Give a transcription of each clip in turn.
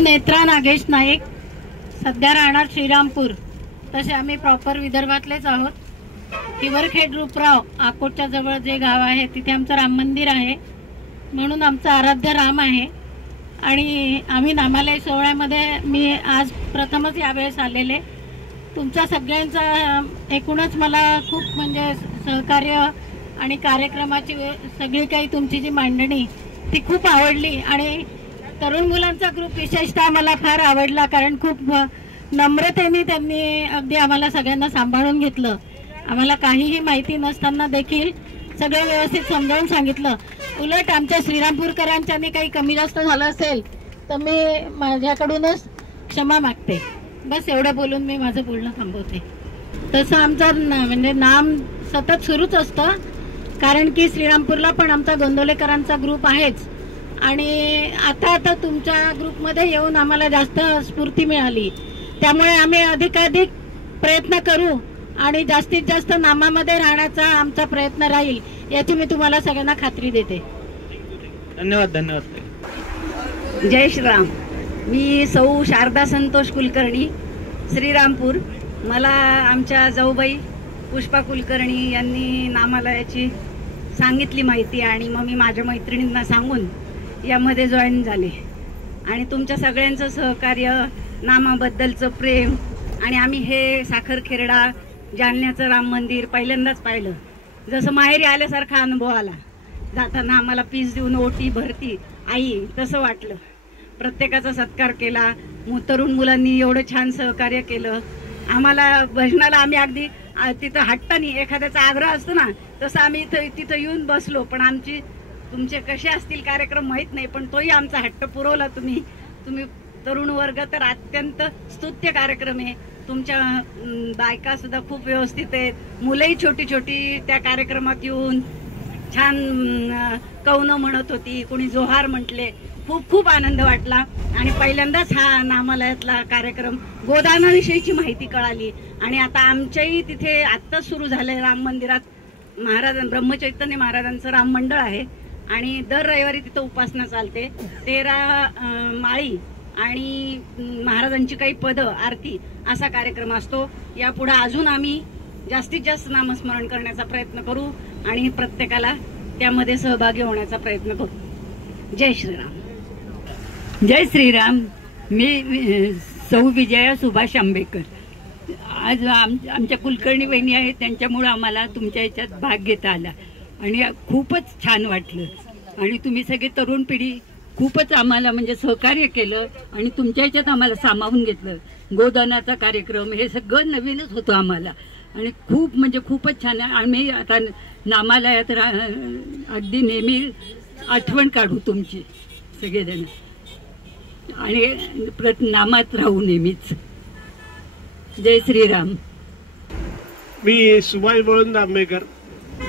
नेत्रा नागेश नाईक, सध्या राहणार श्रीरामपूर. तसे आम्ही प्रॉपर विदर्भातलेच आहोत. हिवरखेड रूपराव अकोटच्या जवळ जे गाव आहे तिथे आमचं राम मंदिर आहे, म्हणून आमचा आराध्य राम आहे. आणि आम्ही नामालय सोहळ्यामध्ये मी आज प्रथमच यावेळेस आलेले. तुमच्या सगळ्यांचा एकूणच मला खूप म्हणजे सहकार्य आणि कार्यक्रमाची सगळी काही तुमची जी मांडणी ती खूप आवडली. आणि तरुण मुलांचा ग्रुप विशेषतः मला फार आवडला, कारण खूप नम्रतेने त्यांनी अगदी आम्हाला सगळ्यांना सांभाळून घेतलं. आम्हाला काहीही माहिती नसताना देखील सगळं व्यवस्थित समजावून सांगितलं. उलट आमच्या श्रीरामपूरकरांच्यानी काही कमी जास्त झालं असेल तर मी माझ्याकडूनच क्षमा मागते. बस एवढं बोलून मी माझं बोलणं थांबवते. तसं आमचं म्हणजे नाम सतत सुरूच असतं, कारण की श्रीरामपूरला पण आमचा गोंदवलेकरांचा ग्रुप आहेच. आणि आता तुमच्या ग्रुपमध्ये येऊन आम्हाला जास्त स्फूर्ती मिळाली, त्यामुळे आम्ही अधिकाधिक प्रयत्न करू आणि जास्तीत जास्त नामामध्ये राहण्याचा आमचा प्रयत्न राहील याची मी तुम्हाला सगळ्यांना खात्री देते. धन्यवाद. धन्यवाद. जय श्रीराम. मी सौ शारदा संतोष कुलकर्णी, श्रीरामपूर. मला आमच्या जाऊबाई पुष्पा कुलकर्णी यांनी नामालयाची सांगितली माहिती आणि मग मी माझ्या मैत्रिणींना सांगून यामध्ये जॉईन झाले. आणि तुमच्या सगळ्यांचं सहकार्य, नामाबद्दलचं प्रेम, आणि आम्ही हे साखरखेरडा जालन्याचं राम मंदिर पहिल्यांदाच पाहिलं. जसं माहेरी आल्यासारखा अनुभव आला. जाताना आम्हाला पीस देऊन ओटी भरती आई तसं वाटलं. प्रत्येकाचा सत्कार केला. तरुण मुलांनी एवढं छान सहकार्य केलं आम्हाला. भजनाला आम्ही अगदी तिथं हट्टानी एखाद्याचा आग्रह असतो ना तसं आम्ही तिथं येऊन बसलो. पण तुमचे कसे असतील कार्यक्रम माहीत नाही, पण तोही आमचा हट्ट पुरवला तुम्ही. तरुण वर्ग तर अत्यंत स्तुत्य कार्यक्रम आहे. तुमच्या बायका सुद्धा खूप व्यवस्थित आहेत. मुलंही छोटी छोटी त्या कार्यक्रमात येऊन छान कवनं म्हणत होती, कोणी जोहार म्हटले. खूप खूप आनंद वाटला. आणि पहिल्यांदाच हा नामालयातला कार्यक्रम गोदानाविषयीची माहिती कळाली. आणि आता आमच्याही तिथे आत्ताच सुरू झालंय राम मंदिरात ब्रह्मचैतन्य महाराजांचं राम मंडळ आहे आणि दर रविवारी तिथं उपासना चालते. 13 माळी आणि महाराजांची काही पदं, आरती असा कार्यक्रम असतो. यापुढे अजून आम्ही जास्तीत जास्त नामस्मरण करण्याचा प्रयत्न करू आणि प्रत्येकाला त्यामध्ये सहभागी होण्याचा प्रयत्न करू. जय श्रीराम. जय श्रीराम. मी सौ विजया सुभाष आंबेकर. आज आमच्या कुलकर्णी बहिणी आहेत, त्यांच्यामुळे आम्हाला तुमच्या ह्याच्यात भाग घेता आला आणि खूपच छान वाटलं. आणि तुम्ही सगळे तरुण पिढी खूपच आम्हाला म्हणजे सहकार्य केलं आणि तुमच्या ह्याच्यात आम्हाला सामावून घेतलं. गोदानाचा कार्यक्रम हे सगळं नवीनच होतं आम्हाला आणि खूप म्हणजे खूपच छान. आम्ही आता नामालयात अगदी नेहमी आठवण काढू तुमची सगळेजण आणि नामात राहू नेहमीच. जय श्रीराम. मी सुभाष बळवंत आंबेकर,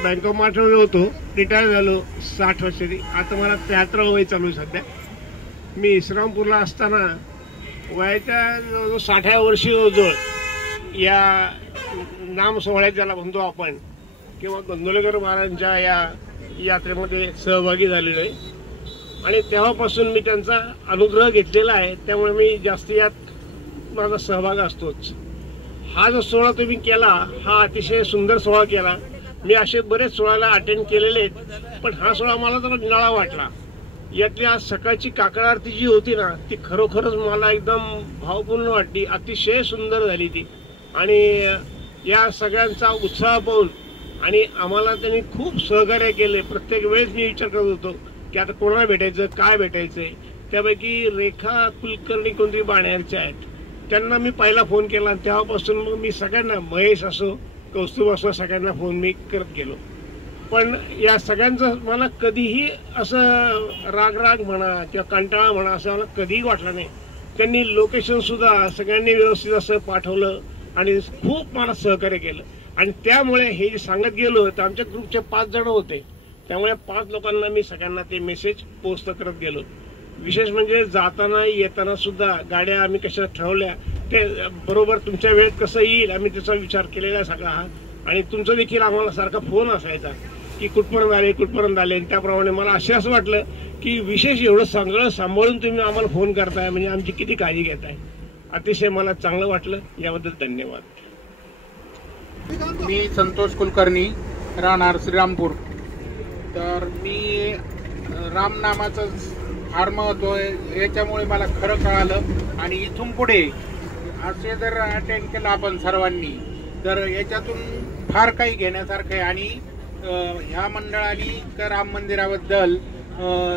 बँक ऑफ महाराष्ट्रामध्ये होतो, रिटायर झालो 60 वर्षांनी. आता मला 73 वय चालू सध्या. मी श्रीरामपूरला असताना वयाच्या 60व्या वर्षी जवळ या नाम सोहळ्यात ज्याला म्हणतो आपण किंवा गोंदवलेकर महाराजांच्या या यात्रेमध्ये सहभागी झालेलो आहे. आणि तेव्हापासून मी त्यांचा अनुग्रह घेतलेला आहे, त्यामुळे मी जास्त यात माझा सहभाग असतोच. हा जो सोहळा तुम्ही केला हा अतिशय सुंदर सोहळा केला. मी असे बरेच सोहळ्याला अटेंड केलेले आहेत, पण हा सोहळा मला जरा निराळा वाटला. यातली आज सकाळची काकड आरती जी होती ना ती खरोखरच मला एकदम भावपूर्ण वाटली. अतिशय सुंदर झाली ती. आणि या सगळ्यांचा उत्साह पाहून आणि आम्हाला त्यांनी खूप सहकार्य केले. प्रत्येक वेळेस मी विचार करत होतो की आता कोणाला भेटायचं, काय भेटायचंय. त्यापैकी रेखा कुलकर्णी कोणतरी बाणेरच्या आहेत, त्यांना मी पहिला फोन केला. तेव्हापासून मग मी सगळ्यांना, महेश असो कौस्तुभ असो, सगळ्यांना फोन मी करत गेलो. पण या सगळ्यांचं मला कधीही असं राग म्हणा किंवा कंटाळा म्हणा असं मला कधीही वाटलं नाही. त्यांनी लोकेशन सुद्धा सगळ्यांनी व्यवस्थित असं पाठवलं आणि खूप मला सहकार्य केलं. आणि त्यामुळे हे जे सांगत गेलो तर आमच्या ग्रुपचे 5 जण होते, त्यामुळे 5 लोकांना मी सगळ्यांना ते मेसेज पोस्ट करत गेलो. विशेष म्हणजे जाताना येताना सुद्धा गाड्या आम्ही कशा ठरवल्या ते बरोबर तुमच्या वेळेत कसं येईल आम्ही त्याचा विचार केलेला सगळा हा. आणि तुमचा देखील आम्हाला सारखा फोन असायचा की कुठपर्यंत आले. त्याप्रमाणे मला असं वाटलं की विशेष एवढं सगळं सांभाळून तुम्ही आम्हाला फोन करताय म्हणजे आमची किती काळजी घेताय. अतिशय मला चांगलं वाटलं, याबद्दल धन्यवाद. मी संतोष कुलकर्णी, राहणार श्रीरामपूर. तर मी रामनामाचं फार महत्व आहे याच्यामुळे मला खरं कळालं. आणि इथून पुढे असे जर अटेंड केलं आपण सर्वांनी तर याच्यातून फार काही घेण्यासारखं आहे. आणि ह्या मंडळाने राम मंदिराबद्दल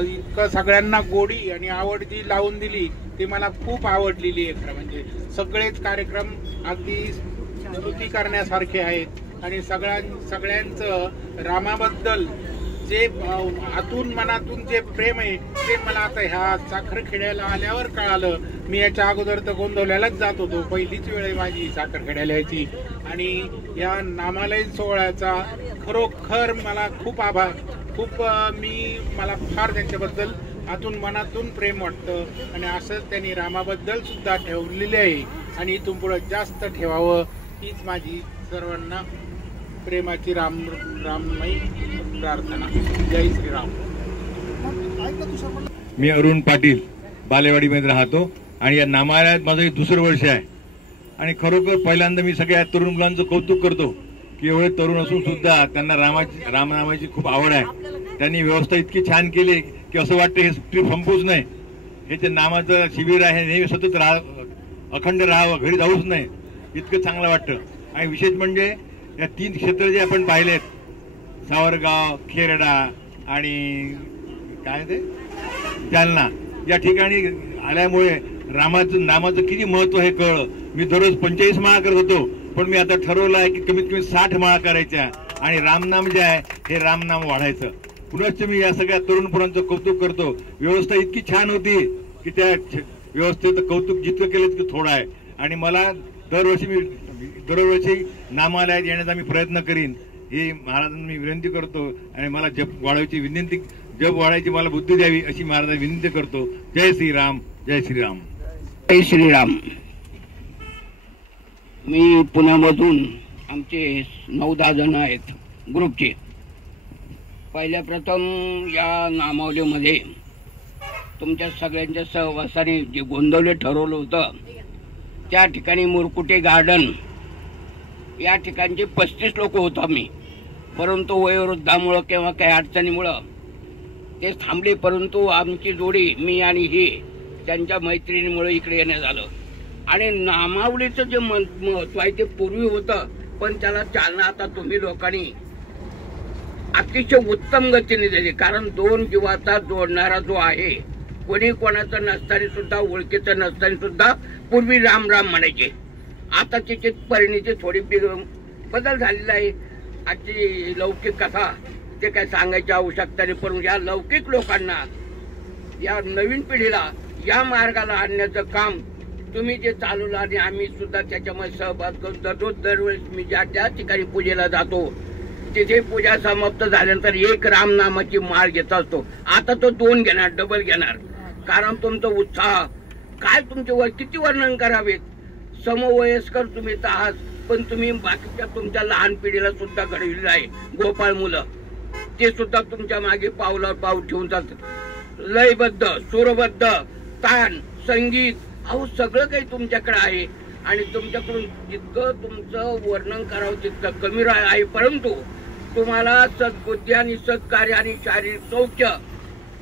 इतकं सगळ्यांना गोडी आणि आवड जी लावून दिली ती मला खूप आवडलेली आहे. खरं म्हणजे सगळेच कार्यक्रम अगदी स्तुती करण्यासारखे आहेत. आणि सगळ्यांचं रामाबद्दल जे आतून मनातून जे प्रेम आहे ते मला आता ह्या साखरखेड्याला आल्यावर कळालं. मी याच्या अगोदर तर गोंदवल्यालाच जात होतो, पहिलीच वेळ आहे माझी साखरखेड्याला याची. आणि या नामालयीन सोहळ्याचा खरोखर मला खूप आभार, मला फार त्यांच्याबद्दल आतून मनातून प्रेम वाटतं. आणि असंच त्यांनी रामाबद्दल सुद्धा ठेवलेले आहे आणि इथून पुढे जास्त ठेवावं हीच माझी सर्वांना प्रेमाची राममयी प्रार्थना. जय श्रीराम. मी अरुण पाटील बालेवाडीमध्ये राहतो आणि या नामालयात माझं हे दुसरं वर्ष आहे. आणि खरोखर पहिल्यांदा मी सगळ्या तरुण मुलांचं कौतुक करतो की एवढे तरुण असून सुद्धा त्यांना रामनामाची खूप आवड आहे. त्यांनी व्यवस्था इतकी छान केली की असं वाटतं हे ट्रीप संपूच नाही. हे ते नामाचं शिबिर आहे, नेहमी सतत अखंड राहावं, घरी जाऊच नाही, इतकं चांगलं वाटतं. आणि विशेष म्हणजे या 3 क्षेत्र जे आपण पाहिलेत, सावरगाव, खेरडा आणि काय ते जालना, या ठिकाणी आल्यामुळे नामाचं किती महत्व हे कळलं. मी दररोज 45 माळा करत होतो, पण मी आता ठरवलं आहे की कमीत कमी 60 माळा करायच्या आणि रामनाम जे आहे हे रामनाम वाढायचं. पुनश्च मी या सगळ्या तरुण पोरांचं कौतुक करतो. व्यवस्था इतकी छान होती की त्या व्यवस्थेचं कौतुक जितकं केलं तितकं थोडं आहे. आणि मला दरवर्षी नामालयात येण्याचा मी प्रयत्न करीन ही महाराजांना मी विनंती करतो. आणि मला जप वाढायची मला बुद्धी द्यावी अशी महाराजांना विनंती करतो. जय श्रीराम, जय श्रीराम, जय श्रीराम. मी पुण्यामधून, आमचे 9-10 जण आहेत ग्रुपचे. पहिल्या प्रथम या नामावलीमध्ये तुमच्या सगळ्यांच्या सहवासाने जे गोंदवले ठरवलं होतं त्या ठिकाणी मुरकुटे गार्डन या ठिकाणचे 35 लोक होतो आम्ही. परंतु वयोवृद्धामुळं किंवा काही अडचणीमुळं ते थांबले. परंतु आमची जोडी, मी आणि ही, त्यांच्या मैत्रिणीमुळे इकडे येण्यात आलं. आणि नामावलीचं जे महत्व आहे ते पूर्वी होतं, पण त्याला चालना आता तुम्ही लोकांनी अतिशय उत्तम गतीने दिली. कारण 2 जीवाचा जोडणारा जो आहे, कोणी कोणाचं नसताना सुद्धा, ओळखीचं नसताना सुद्धा पूर्वी राम राम म्हणायचे. आता त्याची परिणीची थोडी बदल झालेला आहे. आजची लौकिक कथा ते काय सांगायची आवश्यकता नाही. पण या लौकिक लोकांना, या नवीन पिढीला या मार्गाला आणण्याचं काम तुम्ही जे चालवलं आणि आम्ही सुद्धा त्याच्यामध्ये सहभाग करतो. दरवेळेस मी ज्या त्या ठिकाणी पूजेला जातो तिथे पूजा समाप्त झाल्यानंतर 1 रामनामाची माळ घेत असतो. आता तो 2 घेणार, डबल घेणार. कारण तुमचा उत्साह काय, तुमचे वय किती वर्णन करावेत. समवयस्कर तुम्ही तर आहात, पण तुम्ही बाकीच्या तुमच्या लहान पिढीला सुद्धा घडविलेलं आहे. गोपाळ मुलं ते सुद्धा तुमच्या मागे पावलावर पाऊल ठेवून जातात. लयबद्ध, सूरबद्ध, तान, संगीत, अहो सगळं काही तुमच्याकडे आहे. आणि तुमच्याकडून जितकं तुमचं वर्णन करावं तितकं कमी आहे. परंतु तुम्हाला सद्बुद्धी आणि सत्कार्य आणि शारीरिक सौख्य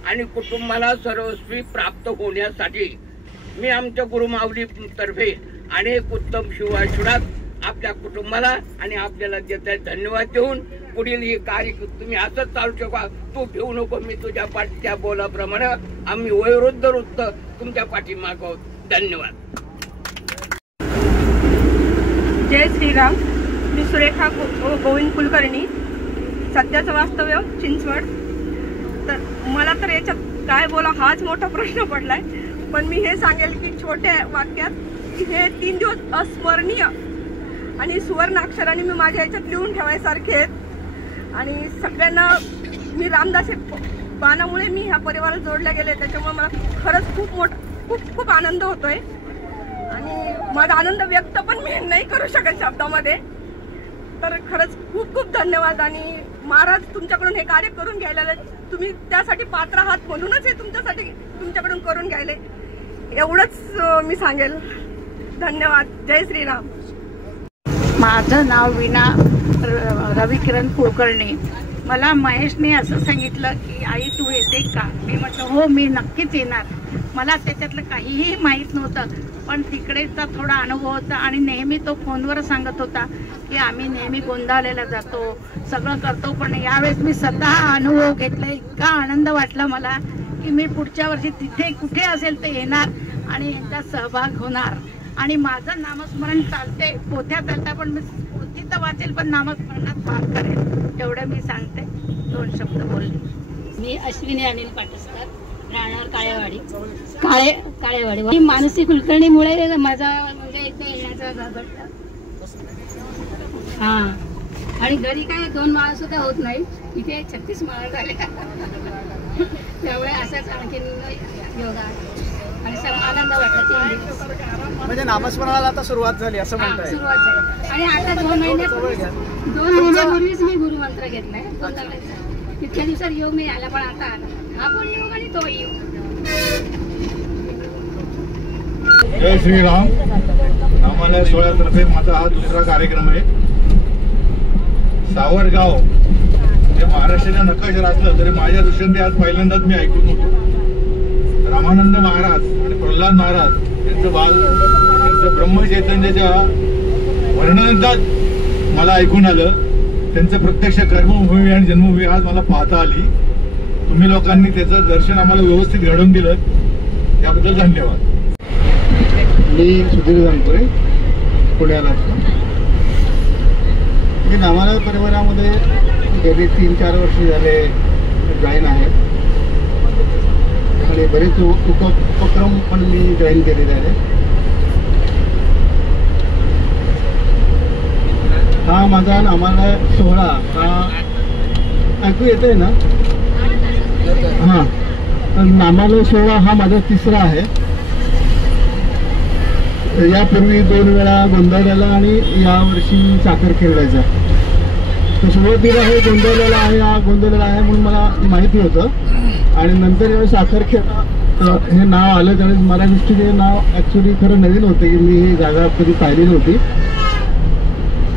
आणि कुटुंबाला सर्वस्वी प्राप्त होण्यासाठी मी आमच्या गुरुमाऊली तर्फे अनेक उत्तम शिवाशिवात आपल्या कुटुंबाला आणि आपल्याला देत धन्यवाद देऊन पुढील हे कार्य तुम्ही असंच चालू शका. तू भिवू नको, मी तुझ्या पाठीच्या बोलाप्रमाणे आम्ही वयोवृद्ध तुमच्या पाठीमागे आहोत. धन्यवाद. जय श्रीराम. मी सुरेखा गोविंद कुलकर्णी, सध्याचं वास्तव्य चिंचवड. तर मला तर याच्यात काय बोला हाच मोठा प्रश्न पडलाय. पण मी हे सांगेल की छोट्या वाक्यात हे 3 दिवस अस्मरणीय आणि सुवर्ण अक्षराने मी माझ्या याच्यात लिहून ठेवायसारखे आहेत. आणि सगळ्यांना मी रामदासी बाणामुळे मी ह्या परिवारात जोडल्या गेले, त्याच्यामुळे मला खरंच खूप आनंद होतोय. आणि माझा आनंद व्यक्त पण मी नाही करू शकत शब्दामध्ये. तर खरंच खूप धन्यवाद. आणि महाराज तुमच्याकडून हे कार्य करून घ्यायला, तुम्ही त्यासाठी पात्र आहात म्हणूनच हे तुमच्यासाठी तुमच्याकडून करून घ्यायले, एवढंच मी सांगेल. धन्यवाद. जय श्रीराम. माझं नाव वीणा रविकिरण कुलकर्णी. मला महेशने असं सांगितलं की आई तू येते का? मी म्हटलं हो मी नक्कीच येणार. मला त्याच्यातलं काहीही माहीत नव्हतं, पण तिकडेचा थोडा अनुभव होता आणि नेहमी तो फोनवर सांगत होता की आम्ही नेहमी गोंदावलेला जातो, सगळं करतो. पण यावेळेस मी स्वतः अनुभव घेतला, इतका आनंद वाटला मला की मी पुढच्या वर्षी तिथे कुठे असेल ते येणार आणि यांचा सहभाग होणार. आणि माझं नामस्मरण चालते, पोथ्या चालता, पण मी पोथी तर वाचेल पण नामस्मरणात भाग करेल, एवढं मी सांगते. 2 शब्द बोलले. मी अश्विनी अनिल पाटसकर, राहणार काळेवाडी. मी मानसी कुलकर्णीमुळे माझा म्हणजे इथे येण्याचा घडला. हा, आणि घरी काय 2 माळ सुद्धा होत नाही, इथे 36 माळ झाल्या. त्यामुळे असाच आणखीन योगा आणि सगळा आनंद वाटला. म्हणजे नामस्मरणाला आता सुरुवात झाली असं म्हणताय? सुरुवात झाली. आणि आता 2 महिन्यापूर्वीच मी गुरुमंत्र घेतलाय गोंदावळ्याचा. इतक्या दिवसात योग नाही आला, पण आता आला. हा पण योग आणि तो योग. जय श्रीराम. नामालय सोहळ्यातर्फे माझा हा 2रा कार्यक्रम आहे. सावरगाव जे महाराष्ट्राच्या नकाशावर असलं तरी माझ्या दृष्टीने आज पहिल्यांदाच मी ऐकून होतो. रामानंद महाराज आणि प्रल्हाद महाराज त्यांचं ब्रह्मचैतन्याच्या वर्णनात मला ऐकून आलं. त्यांचं प्रत्यक्ष कर्मभूमी आणि जन्मभूमी आज मला पाहता आली. तुम्ही लोकांनी त्याचं दर्शन आम्हाला व्यवस्थित घडवून दिलं, त्याबद्दल धन्यवाद. मी सुधीर जानपुरे, पुण्याला असतो. मी नामालय परिवारामध्ये गेली 3-4 वर्ष झाले जॉईन आहे आणि बरेच उपक्रम पण मी जॉईन केलेले आहे. हा माझा नामालय सोहळा हा ऐकू येतोय ना? हां, नामालय सोहळा हा माझा 3रा आहे. यापूर्वी 2 वेळा गोंदावल्याला आणि यावर्षी साखर खेळायचा. तर सुरुवातीला हे गोंदावल्याला आहे म्हणून मला माहिती होतं, आणि नंतर जेव्हा साखर खेळ हे नाव आलं त्यावेळेस मला दृष्टीने हे नाव ॲक्च्युली खरं नवीन होतं की मी ही जागा कधी पाहिली नव्हती.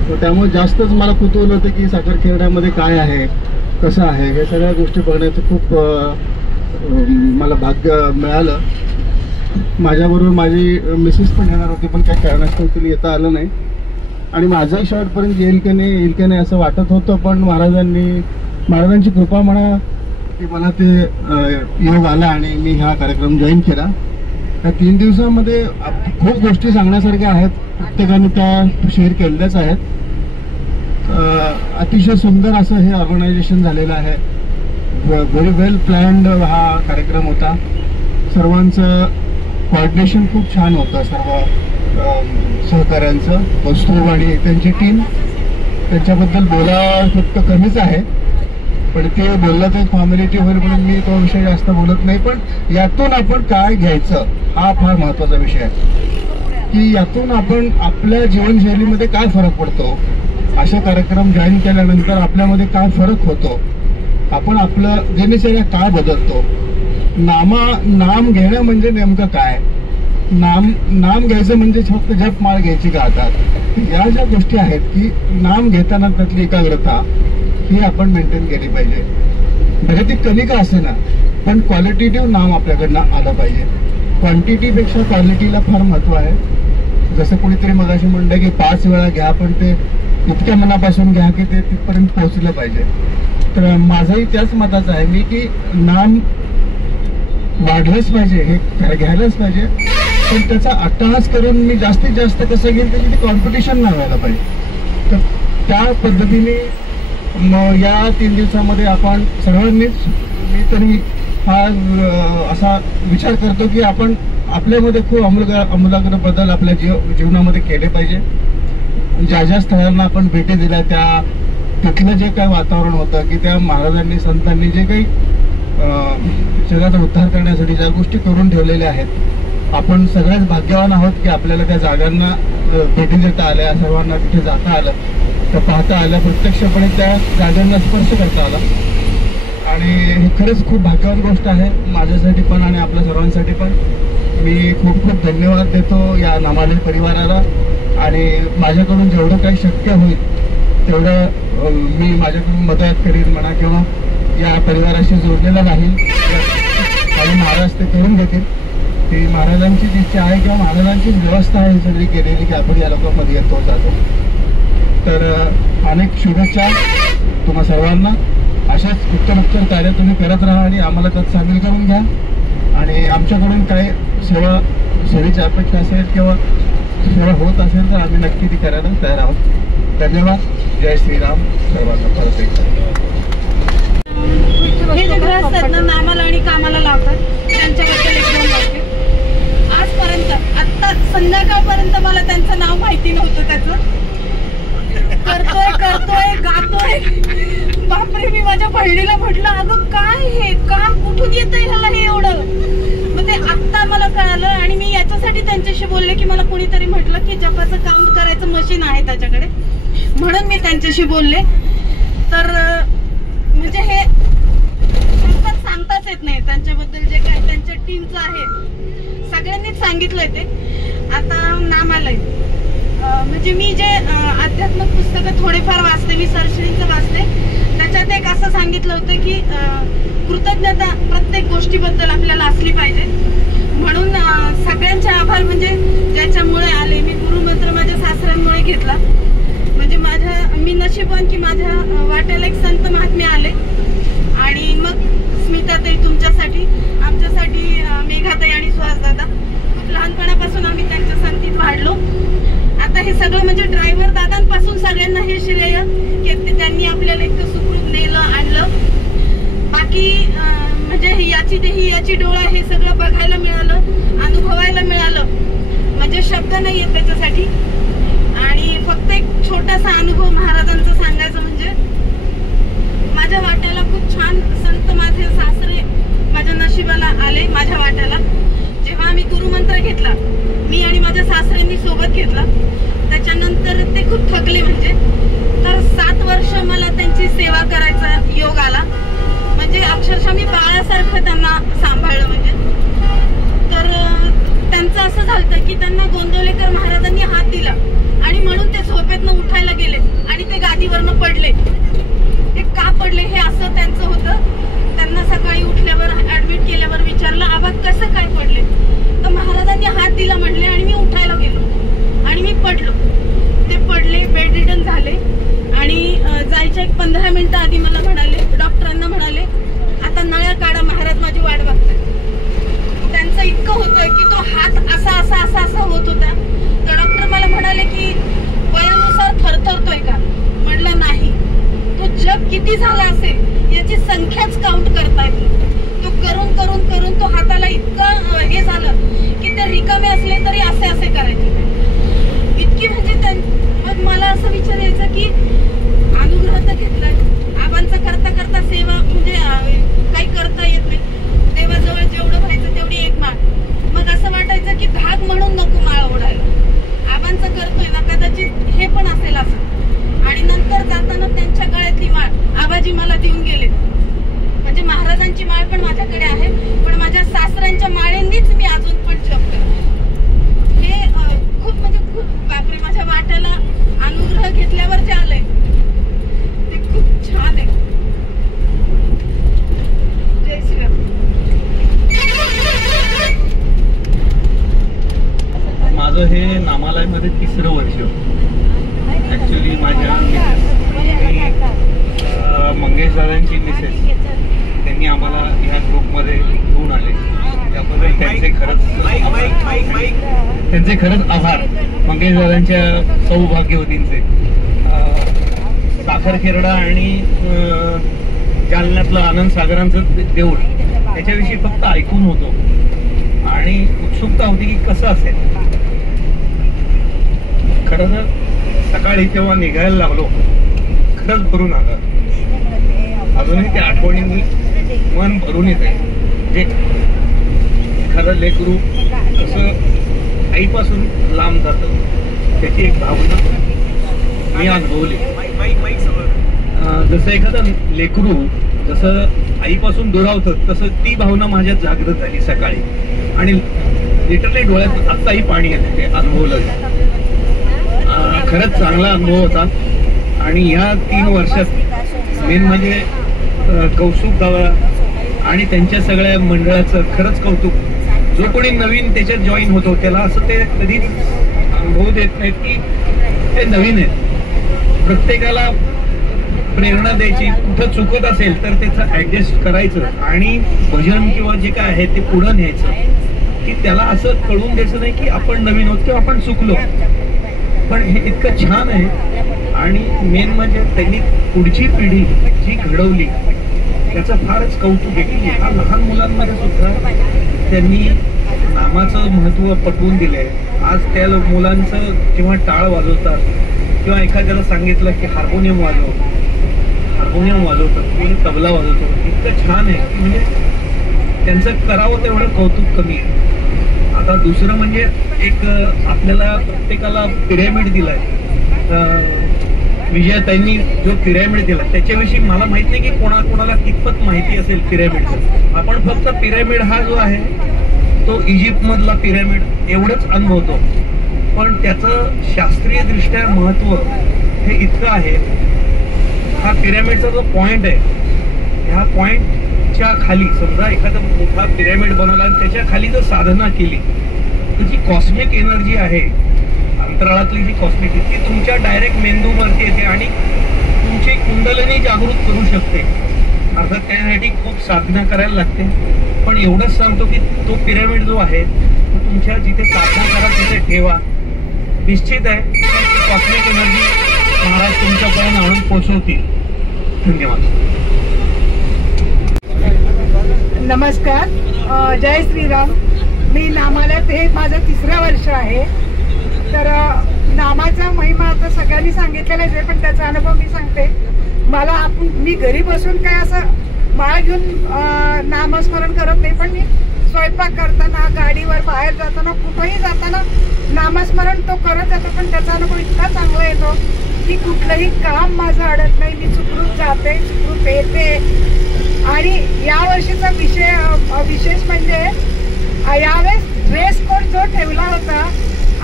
तर त्यामुळे जास्तच मला कुतूहल होतं की साखर खेळण्यामध्ये काय आहे, कसं आहे, हे सगळ्या गोष्टी बघण्याचं खूप मला भाग्य मिळालं. माझ्याबरोबर माझी मिसेस पण येणार होती, पण काही कारणास्तव तिला येता आलं नाही. आणि माझाही शेवटपर्यंत येईल की नाही असं वाटत होतं, पण महाराजांची कृपा म्हणा की मला ते योग आला आणि मी हा कार्यक्रम जॉईन केला. त्या 3 दिवसामध्ये खूप गोष्टी सांगण्यासारख्या आहेत, प्रत्येकाने त्या शेअर केलेल्याच आहेत. अतिशय सुंदर असं हे ऑर्गनायझेशन झालेलं आहे. व्हेरी वेल प्लॅन्ड हा कार्यक्रम होता. सर्वांचं कोऑर्डिनेशन खूप छान होतं. सर्व सहकाऱ्यांचं, कौस्तुभ आणि त्यांची टीम, त्यांच्याबद्दल बोलावं फक्त कमीच आहे, पण ते बोललं तर फॉर्मॅलिटी होईल म्हणून मी तो विषय जास्त बोलत नाही. पण यातून आपण काय घ्यायचं हा फार महत्त्वाचा विषय आहे की यातून आपण आपल्या जीवनशैलीमध्ये काय फरक पडतो, अशा कार्यक्रम जॉईन केल्यानंतर आपल्यामध्ये काय फरक होतो, आपण आपलं दिनचर्या काय बदलतो. नाम घेणं म्हणजे नेमकं काय, नाम घ्यायचं म्हणजे फक्त जपमाळ घ्यायची का हातात, या ज्या गोष्टी आहेत की नाम घेताना त्यातली एकाग्रता ही आपण मेंटेन केली पाहिजे. म्हणजे ती कमी का असे ना, पण क्वालिटेटिव्ह नाम आपल्याकडनं आलं पाहिजे. क्वांटिटीपेक्षा क्वालिटीला फार महत्व आहे. जसं कोणीतरी मगाशी म्हणलं की 5 वेळा घ्या, पण ते इतक्या मनापासून घ्या की ते तिथपर्यंत पोहोचलं पाहिजे. तर माझंही त्याच मताचं आहे मी की नाम वाढलंच पाहिजे, हे घ्यायलाच पाहिजे, पण त्याचा अट्टहास करून मी जास्तीत जास्त कसं घेईन त्याची कॉम्पिटिशन नाही व्हायला पाहिजे. तर त्या पद्धतीने या 3 दिवसामध्ये आपण सर्वांनीच, मी तरी हा असा विचार करतो की आपण आपल्यामध्ये खूप आमूलाग्र बदल आपल्या जीवनामध्ये केले पाहिजे. ज्या ज्या स्थळांना आपण भेटी दिल्या तिथलं जे काही वातावरण होतं की त्या महाराजांनी संतांनी जे काही जगाचा उद्धार करण्यासाठी ज्या गोष्टी करून ठेवलेल्या आहेत, आपण सगळ्याच भाग्यवान आहोत की आपल्याला त्या जागांना भेटी देता आल्या, सर्वांना तिथे जाता आलं. पाहता आलं, प्रत्यक्षपणे त्या जागांना स्पर्श करता आला आणि हे खरंच खूप भाग्यवान गोष्ट आहे माझ्यासाठी पण आणि आपल्या सर्वांसाठी पण. मी खूप खूप धन्यवाद देतो या नामालय परिवाराला आणि माझ्याकडून जेवढं काही शक्य होईल तेवढं मी माझ्याकडून मदत करीन म्हणा किंवा या परिवाराशी जोडलेला राहील. आणि महाराज ते करून घेतील. ती महाराजांचीच इच्छा आहे किंवा महाराजांचीच व्यवस्था आहे सगळी केलेली की आपण या लोकांमध्ये येतो जातो. तर अनेक शुभेच्छा तुम्हा सर्वांना. अशाच उत्तर कार्य तुम्ही करत राहा आणि आम्हाला त्यात सामील करून घ्या. आणि आमच्याकडून काय सेवेची अपेक्षा असेल किंवा सेवा होत असेल तर आम्ही नक्की ती करायला तयार आहोत. धन्यवाद. जय श्रीराम सर्वांना परत एकदा. हे जे ग्रस्त आहेत ना नामाला आणि कामाला लावतात त्यांच्याबद्दल एक दोन वाक्य. आजपर्यंत आत्ता संध्याकाळपर्यंत मला त्यांचं नाव माहिती नव्हतं. त्याचं करतोय गातोय. बापरे, मी माझ्या बहिणीला म्हटलं अगं काय हे, का कुठून येतंय ह्याला हे एवढं. मग ते आत्ता मला कळालं आणि मी याच्यासाठी त्यांच्याशी बोलले की मला कोणीतरी म्हटलं की जपाचं काउंट करायचं मशीन आहे त्याच्याकडे, म्हणून मी त्यांच्याशी बोलले. तर म्हणजे हे सांगताच येत नाही त्यांच्याबद्दल जे काय त्यांच्या टीमचं आहे सगळ्यांनीच सांगितलंय ते. आता नामालय म्हणजे मी जे आध्यात्मिक पुस्तकं थोडेफार वाचते, मी सरश्रींचं वाचते, त्याच्यात एक असं सांगितलं होतं की कृतज्ञता प्रत्येक गोष्टीबद्दल आपल्याला असली पाहिजे. म्हणून सगळ्यांचे आभार. म्हणजे ज्याच्यामुळे आले मी गुरुमंत्र माझ्या सासऱ्यांमुळे घेतला. म्हणजे मी नशीबवान की माझ्या वाट्याला एक संत महात्मे आले आणि मग स्मिताताई तुमच्यासाठी, आमच्यासाठी मेघाताई आणि सुहासदादा. खूप लहानपणापासून आम्ही त्यांच्या संगतीत वाढलो. आता हे सगळं म्हणजे ड्रायव्हर दादांपासून सगळ्यांना हे श्रेय की त्यांनी आपल्याला इतकं सुखरूप नेलं आणलं. बाकी म्हणजे याची डोळा हे सगळं बघायला मिळालं, अनुभवायला मिळालं. म्हणजे शब्द नाही आहेत त्याच्यासाठी. आणि फक्त एक छोटासा अनुभव महाराजांचा सांगायचं म्हणजे माझ्या वाट्याला खूप छान संत माझे सासरे माझ्या नशिबाला आले. माझ्या वाट्याला जेव्हा आम्ही गुरुमंत्र घेतला, मी आणि माझ्या सासऱ्यांनी सोबत घेतला, त्याच्यानंतर ते खूप थकले. म्हणजे तर 7 वर्ष मला त्यांची सेवा करायचा योग आला. म्हणजे अक्षरशः मी बाळासारखं त्यांना सांभाळलं. म्हणजे तर त्यांचं असं झालं की त्यांना गोंदवलेकर महाराजांनी हात दिला आणि म्हणून ते झोपेतनं उठायला गेले आणि ते गादीवरनं पडले. ते का पडले हे असं त्यांचं होतं. त्यांना सकाळी उठल्यावर ऍडमिट केल्यावर विचारलं आबा कसं काय पडले, तर महाराजांनी हात दिला म्हणले आणि मी उठायला गेलो आणि मी पडलो. ते पडले, बेड रिटर्न झाले आणि जायच्या एक 15 मिनिटं आधी मला म्हणाले, डॉक्टरांना म्हणाले आता नळ्या काढा, महाराज माझी वाट बघताय. त्यांचं इतकं होतं की तो हात असा असा असा असा होत होता. तर डॉक्टर मला म्हणाले की वयानुसार थरथरतोय का, म्हटलं नाही. तो जग किती झाला असेल याची संख्याच काउंट करता येते. तो करून करून करून तो हाताला इतकं हे झालं की ते रिकामे असले तरी असे असे करायचे इतकी. म्हणजे मग मला असं विचार यायचा की अनुग्रह तर घेतलाय आबांचा, करता करता सेवा म्हणजे काही करता येत नाही. देवाजवळ जेवढं व्हायचं तेवढी एक माळ. मग असं वाटायचं की धाक म्हणून नको माळ ओढायला, आबांचं करतोय ना कदाचित हे पण असेल असं. आणि नंतर जाताना त्यांच्या गळ्यातली माळ आबाजी मला देऊन गेले. म्हणजे महाराजांची माळ पण माझ्याकडे आहे, पण माझ्या सासऱ्यांच्या माळेंनीच मी अजून पण जप करते. हे खूप म्हणजे खूप बापरे, माझ्या वाट्याला अनुग्रह घेतल्यावर जे आलंय ते खूप छान आहे. जय श्रीराम. माझं हे नामालयमध्ये 3रं वर्ष. ऍक्च्युली माझ्या मंगेश दादांची मिसेस त्यांनी आम्हाला ह्या ग्रुपमध्ये घेऊन आले, त्याबद्दल त्यांचे खरंच आभार. मंगेश दादांच्या सौभाग्यवतींचे. साखरखेरडा आणि जालन्यातलं आनंद सागरांचं देऊळ त्याच्याविषयी फक्त ऐकून होतो आणि उत्सुकता होती की कसं असेल. खरं तर सकाळी तेव्हा निघायला लागलो, खरंच भरून आलं. अजूनही त्या आठवणींनी मन भरून येत आहे. म्हणजे एखादं लेकरू कसं आईपासून लांब जातं त्याची एक भावना मी अनुभवली. जसं एखादं लेकरू जसं आईपासून दुरावतं तसं ती भावना माझ्यात जागृत झाली सकाळी आणि लिटरली डोळ्यात आत्ताही पाणी येते ते अनुभवलं. खरंच चांगला अनुभव होता. आणि या 3 वर्षात मेन म्हणजे कौतुक आणि त्यांच्या सगळ्या मंडळाचं खरंच कौतुक. जो कोणी नवीन त्याच्यात जॉईन होतो त्याला असं ते कधीच अनुभव देत नाहीत की ते नवीन आहेत. प्रत्येकाला प्रेरणा द्यायची. कुठं चुकत असेल तर त्याचं ऍडजस्ट करायचं आणि भजन किंवा जे काय आहे ते पुढं न्यायचं. की त्याला असं कळून द्यायचं नाही की आपण नवीन होत किंवा आपण चुकलो. पण हे इतकं छान आहे. आणि मेन म्हणजे त्यांनी पुढची पिढी जी घडवली त्याचं फारच कौतुक आहे की ह्या लहान मुलांमध्ये सुद्धा त्यांनी नामाचं महत्त्व पटवून दिलंय. आज त्या मुलांचं जेव्हा टाळ वाजवतात किंवा एखाद्याला सांगितलं की हार्मोनियम वाजवतात कोणी तबला वाजवतो. इतकं छान आहे की म्हणजे त्यांचं करावं तेवढं कौतुक कमी आहे. आता दुसरं म्हणजे एक आपल्याला प्रत्येकाला पिरॅमिड दिलाय. विजयाताईंनी जो पिरॅमिड दिला त्याच्याविषयी मला माहित नाही की कोणाकोणाला कितपत माहिती असेल पिरॅमिडचं. आपण फक्त पिरॅमिड हा जो आहे तो इजिप्त मधला पिरॅमिड एवढंच अनुभवतो. पण त्याचं शास्त्रीय दृष्ट्या महत्व हे इतकं आहे. हा पिरॅमिडचा जो पॉइंट आहे ह्या पॉइंटच्या खाली समजा एखादा मोठा पिरॅमिड बनवला आणि त्याच्या खाली जर साधना केली तर जी कॉस्मिक एनर्जी आहे अंतराळातली जी कॉस्मिक ती तुमच्या डायरेक्ट मेंदूवरती येते आणि तुमची कुंडलिनी जागृत करू शकते. अर्थात त्यासाठी खूप साधना करायला लागते. पण एवढंच सांगतो की तो पिरॅमिड जो आहे तो तुमच्या जिथे साधना करा तिथे ठेवा. निश्चित आहे कॉस्मिक एनर्जी महाराज तुमच्यापर्यंत आणून पोहोचवतील. धन्यवाद. नमस्कार. जय श्रीराम. मी नामालयात हे माझं 3रं वर्ष आहे. तर नामाचा महिमा आता सगळ्यांनी सांगितलेलाच आहे पण त्याचा अनुभव मी सांगते. मला मी घरी बसून काय असं माळ घेऊन नामस्मरण करत नाही. पण मी स्वयंपाक करताना गाडीवर बाहेर जाताना कुठंही जाताना नामस्मरण तो करत जातो. पण त्याचा अनुभव इतका चांगला येतो की कुठलंही काम माझं अडत नाही. मी सुखरूप जाते सुखरूप येते. आणि या वर्षीचा विशेष म्हणजे यावेळेस ड्रेस कोड जो ठेवला होता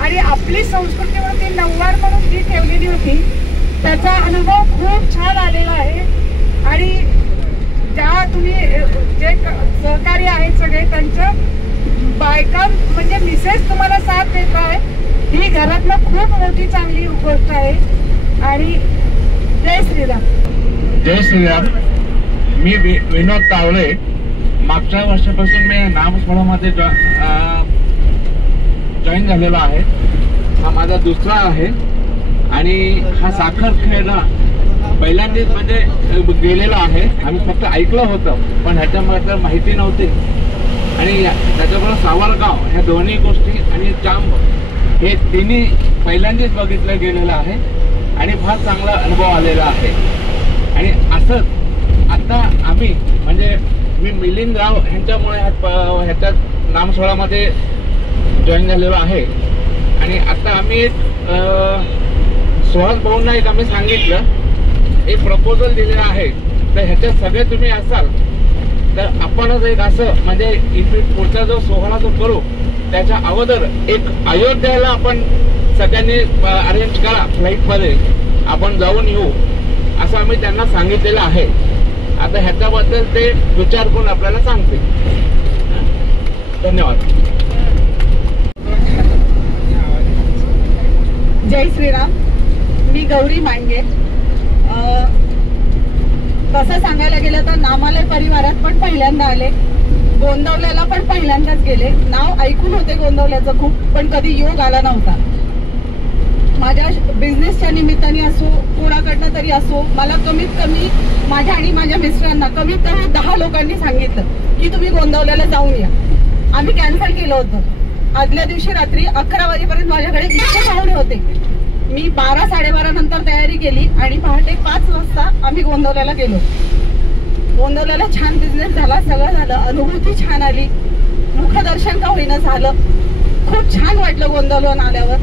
आणि आपली संस्कृती म्हणून ती नऊवार म्हणून जी ठेवलेली होती त्याचा अनुभव खूप छान आलेला आहे. आणि ज्या तुम्ही जे सहकारी आहेत सगळे त्यांचं बायका म्हणजे मिसेस तुम्हाला साथ देत आहे ही घरातनं खूप मोठी चांगली गोष्ट आहे. आणि जय श्रीराम. जय श्रीराम. मी विनोद तावळे. मागच्या वर्षापासून मी नामस्मरणामध्ये जॉईन झालेलो आहे. हा माझा 2रा आहे. आणि हा साखर खेळला पहिल्यांदाच म्हणजे गेलेला आहे. आम्ही फक्त ऐकलं होतं पण ह्याच्यामध्ये माहिती नव्हती. आणि त्याच्याबरोबर सावरगाव ह्या दोन्ही गोष्टी आणि जांब हे तिन्ही पहिल्यांदाच बघितलं गेलेलं आहे आणि फार चांगला अनुभव आलेला आहे. आणि असंच आता आम्ही म्हणजे मी मिलिंद राव ह्यांच्यामुळे ह्याच्यात नामस्मरणामध्ये जॉईन झालेलो आहे. आणि आता आम्ही सुहास भाऊंना एक आम्ही सांगितलं एक प्रपोजल दिलेला आहे. तर ह्याच्यात सगळे तुम्ही असाल तर आपणच एक असं म्हणजे पुढचा जो सोहळा जो करू त्याच्या अगोदर एक अयोध्याला आपण सगळ्यांनी अरेंज करा. फ्लाईटमध्ये आपण जाऊन येऊ असं आम्ही त्यांना सांगितलेलं आहे. आता ह्याच्याबद्दल ते विचार करून आपल्याला सांगते. धन्यवाद. जय श्रीराम. मी गौरी मांडगे. तसं सांगायला गेलं तर नामालय परिवारात पण पहिल्यांदा आले. गोंदवल्याला पण पहिल्यांदाच गेले. नाव ऐकून होते गोंदवल्याचं खूप पण कधी योग आला नव्हता. माझ्या बिझनेसच्या निमित्ताने असो कोणाकडनं तरी असो मला कमीत कमी माझ्या आणि माझ्या मिस्टरांना कमीत कमी 10 लोकांनी सांगितलं की तुम्ही गोंदवल्याला जाऊन या. आम्ही कॅन्सल केलं होतं. आदल्या दिवशी रात्री 11 वाजेपर्यंत माझ्याकडे इतके पाहुणे होते. मी 12-12:30 नंतर तयारी केली आणि पहाटे 5 वाजता आम्ही गोंदवल्याला गेलो. गोंदवल्याला छान बिझनेस झाला. सगळं झालं. अनुभूती छान आली. मुखदर्शन का होईना झालं. खूप छान वाटलं गोंदवल्याला आल्यावर.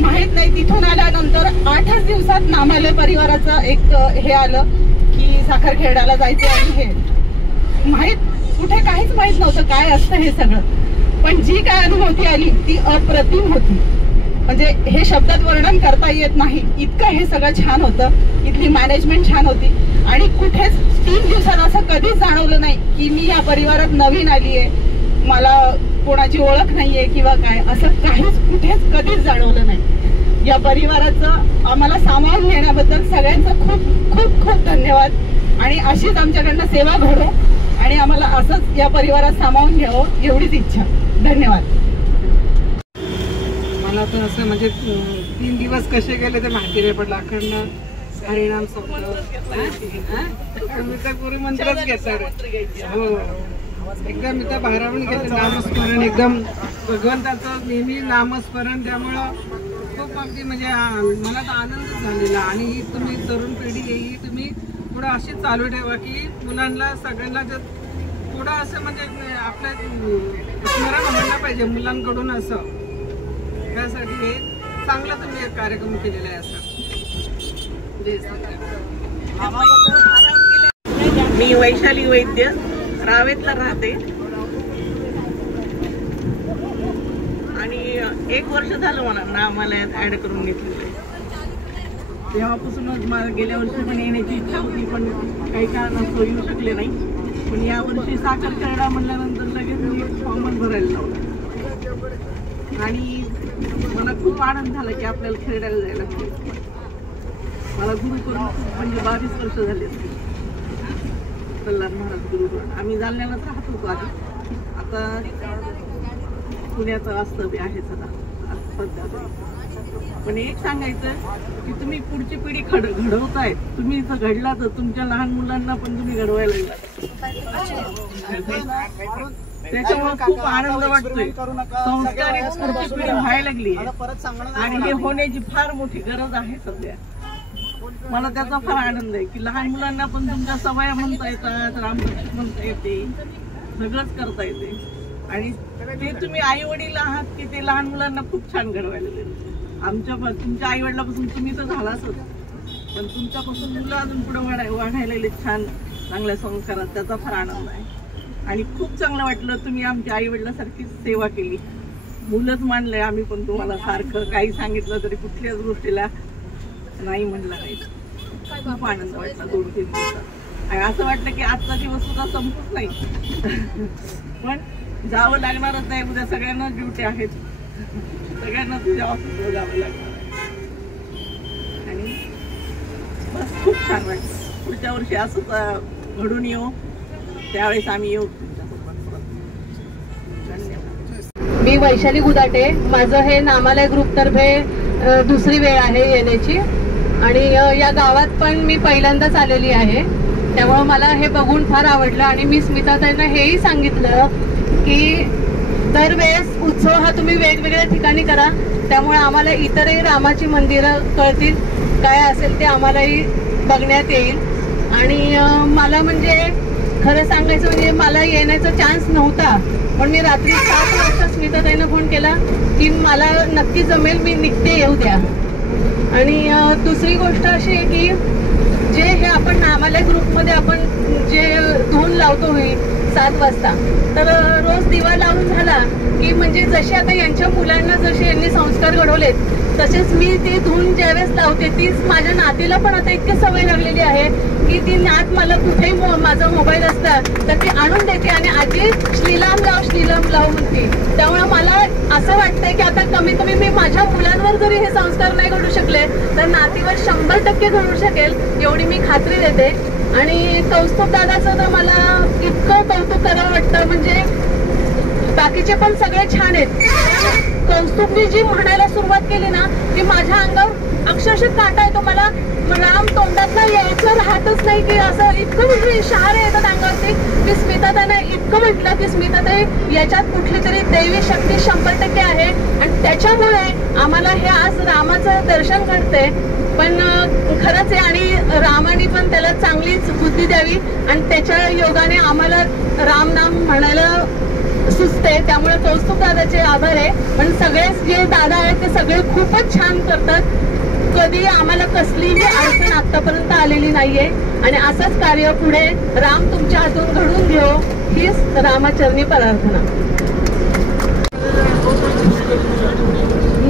माहित नाही, तिथून आल्यानंतर 8च दिवसात नामालय परिवाराचं एक हे आलं की साखरखेड्याला जायचं आणि हे माहित कुठे काहीच माहित नव्हतं काय असतं हे सगळं. पण जी काय अनुभूती आली ती अप्रतिम होती. म्हणजे हे शब्दात वर्णन करता येत नाही इतकं हे सगळं छान होतं. इथली मॅनेजमेंट छान होती आणि कुठेच 3 दिवसात असं कधीच जाणवलं नाही की मी या परिवारात नवीन आली आहे, मला कोणाची ओळख नाहीये किंवा काय, असं काहीच कुठेच कधीच जाणवलं नाही. या परिवाराचं आम्हाला सामावून घेण्याबद्दल सगळ्यांचं खूप खूप खूप धन्यवाद. आणि अशीच आमच्याकडनं सेवा घडो आणि आम्हाला असंच या परिवारात सामावून घ्यावं एवढीच इच्छा. धन्यवाद. मला तर असं म्हणजे 3 दिवस कसे गेले ते माहिती नाही पडलं. अखंड हरिनाम मी तर गुरु मंत्रच घेतात. हो एकदम इथं भारावून घेते नामस्मरण, एकदम भगवंताचं नेहमी नामस्मरण. त्यामुळं खूप अगदी म्हणजे मला तर आनंद झालेला. आणि ही तुम्ही तरुण पिढी ही तुम्ही पुढं अशी चालू ठेवा की मुलांना सगळ्यांना जर पुढं असं म्हणजे आपल्या स्मरण व्हायला पाहिजे मुलांकडून. असं त्यासाठी हे चांगला तुम्ही एक कार्यक्रम केलेला आहे. असं मी वैशाली वैद्य रावेतला राहते आणि 1 वर्ष झालं मला नामालयात ऍड करून घेतलेलं. तेव्हापासूनच मला गेल्या वर्षी पण येण्याची इच्छा होती पण काही कारणास्तव येऊ शकले नाही. पण या वर्षी साखरखेडा म्हणल्यानंतर लगेच मी फॉर्म भरायला लावला आणि मला खूप आनंद झाला की आपल्याला खेळायला जायला मिळेल. मला गुरु करून खूप म्हणजे 22 वर्ष झाले. कल्याण महाराज गुरु आम्ही जालन्यालाच राहत होतो आधी, आता पुण्याचं वास्तव्य आहे सध्या. पण एक सांगायचं की तुम्ही पुढची पिढी घडवतायत. तुम्ही इथं घडला तर तुमच्या लहान मुलांना पण तुम्ही घडवायला लागला. त्याच्यामुळे खूप आनंद वाटतोय. संस्कारित पुढची पिढी व्हायला लागली आणि हे होण्याची फार मोठी गरज आहे सध्या. मला त्याचा फार आनंद आहे की लहान मुलांना पण तुमच्या सवया म्हणता येतात, रामकृष्ण म्हणता येते, सगळंच करता येते. आणि ते तुम्ही आई वडील आहात की ते लहान मुलांना खूप छान घडवायला लागले. तुमच्या आई वडिलापासून तुम्ही तर झालाच, पण तुमच्यापासून मुलं अजून पुढे वाढायला लागले छान चांगल्या संस्कारात. त्याचा फार आनंद आहे आणि खूप चांगलं वाटलं. तुम्ही आमच्या आई वडिलांसारखीच सेवा केली. मुलंच मानलंय आम्ही पण तुम्हाला सारखं काही सांगितलं तरी कुठल्याच गोष्टीला नाही म्हणलं नाही. खूप आनंद वाटला 2-3 दिवसात. आणि असं वाटलं की आजचा दिवस सुद्धा संपत नाही पण जावं लागणारच आहे. उद्या सगळ्यांना ड्युटी आहेत, सगळ्यांना तुझ्या ऑफिसवर जावं लागणार आणि बस खूप छान वाटतं. पुढच्या वर्षी असंच घडून येऊ, त्यावेळेस आम्ही येऊ. मी वैशाली गुदाटे. माझं हे नामालय ग्रुप तर्फे दुसरी वेळ आहे येण्याची आणि या गावात पण मी पहिल्यांदाच आलेली आहे. त्यामुळे मला हे बघून फार आवडलं आणि मी स्मिताताईंना हेही सांगितलं की दरवेळेस उत्सव हा तुम्ही वेगवेगळ्या ठिकाणी करा, त्यामुळे आम्हाला इतरही रामाची मंदिरं कळतील, काय असेल ते आम्हालाही बघण्यात येईल. आणि मला म्हणजे खरं सांगायचं म्हणजे मला येण्याचा चान्स नव्हता, पण मी रात्री 7 वाजता स्मिताताईंना फोन केला की मला नक्की जमेल, मी निघते, येऊ द्या. आणि दुसरी गोष्ट अशी आहे की जे हे आपण नामालय ग्रुपमध्ये आपण जे धून लावतो 7 वाजता, तर रोज दिवा लावून झाला की म्हणजे जसे आता यांच्या मुलांना जसे यांनी संस्कार घडवलेत तसेच मी ती धून ज्यावेळेस लावते तीच माझ्या नातीला पण आता इतकी सवय लागलेली आहे की ती नात मला कुठेही माझा मोबाईल असला तर ती आणून देते आणि आजी श्रीराम लाव म्हणते. त्यामुळे मला असं वाटतंय की आता कमी कमी मी माझ्या मुलांवर जरी हे संस्कार नाही घडू शकले तर नातीवर 100% घडू शकेल एवढी मी खात्री देते. आणि कौस्तुभ दादाचं तर मला इतकं कौतुक करावं वाटतं. म्हणजे बाकीचे पण सगळे छान आहेत, कौस्तुभनी जी म्हणायला सुरुवात केली ना ती माझ्या अंगावर अक्षरशः काटा येतो. मला राम तोंडात यायचं राहतच नाही की असं इतकं म्हणजे शहारे येतात अंगावरती. मी स्मिताताईंना इतकं म्हटलं की स्मिताताई याच्यात कुठली तरी दैवी शक्ती 100% आहे आणि त्याच्यामुळे आम्हाला हे आज रामाचं दर्शन घडते. पण खरंच आहे आणि रामाने पण त्याला चांगलीच बुद्धी द्यावी आणि त्याच्या योगाने आम्हाला रामनाम म्हणायला सुचते, त्यामुळे कौस्तुभ दादाचे आभार आहे. पण सगळे जे दादा आहेत ते सगळे खूपच छान करतात. कधी आम्हाला कसलीही अडचण आतापर्यंत आलेली नाहीये आणि असंच कार्य पुढे राम तुमच्या हातून घडून घेऊ हीच रामाचरणी प्रार्थना.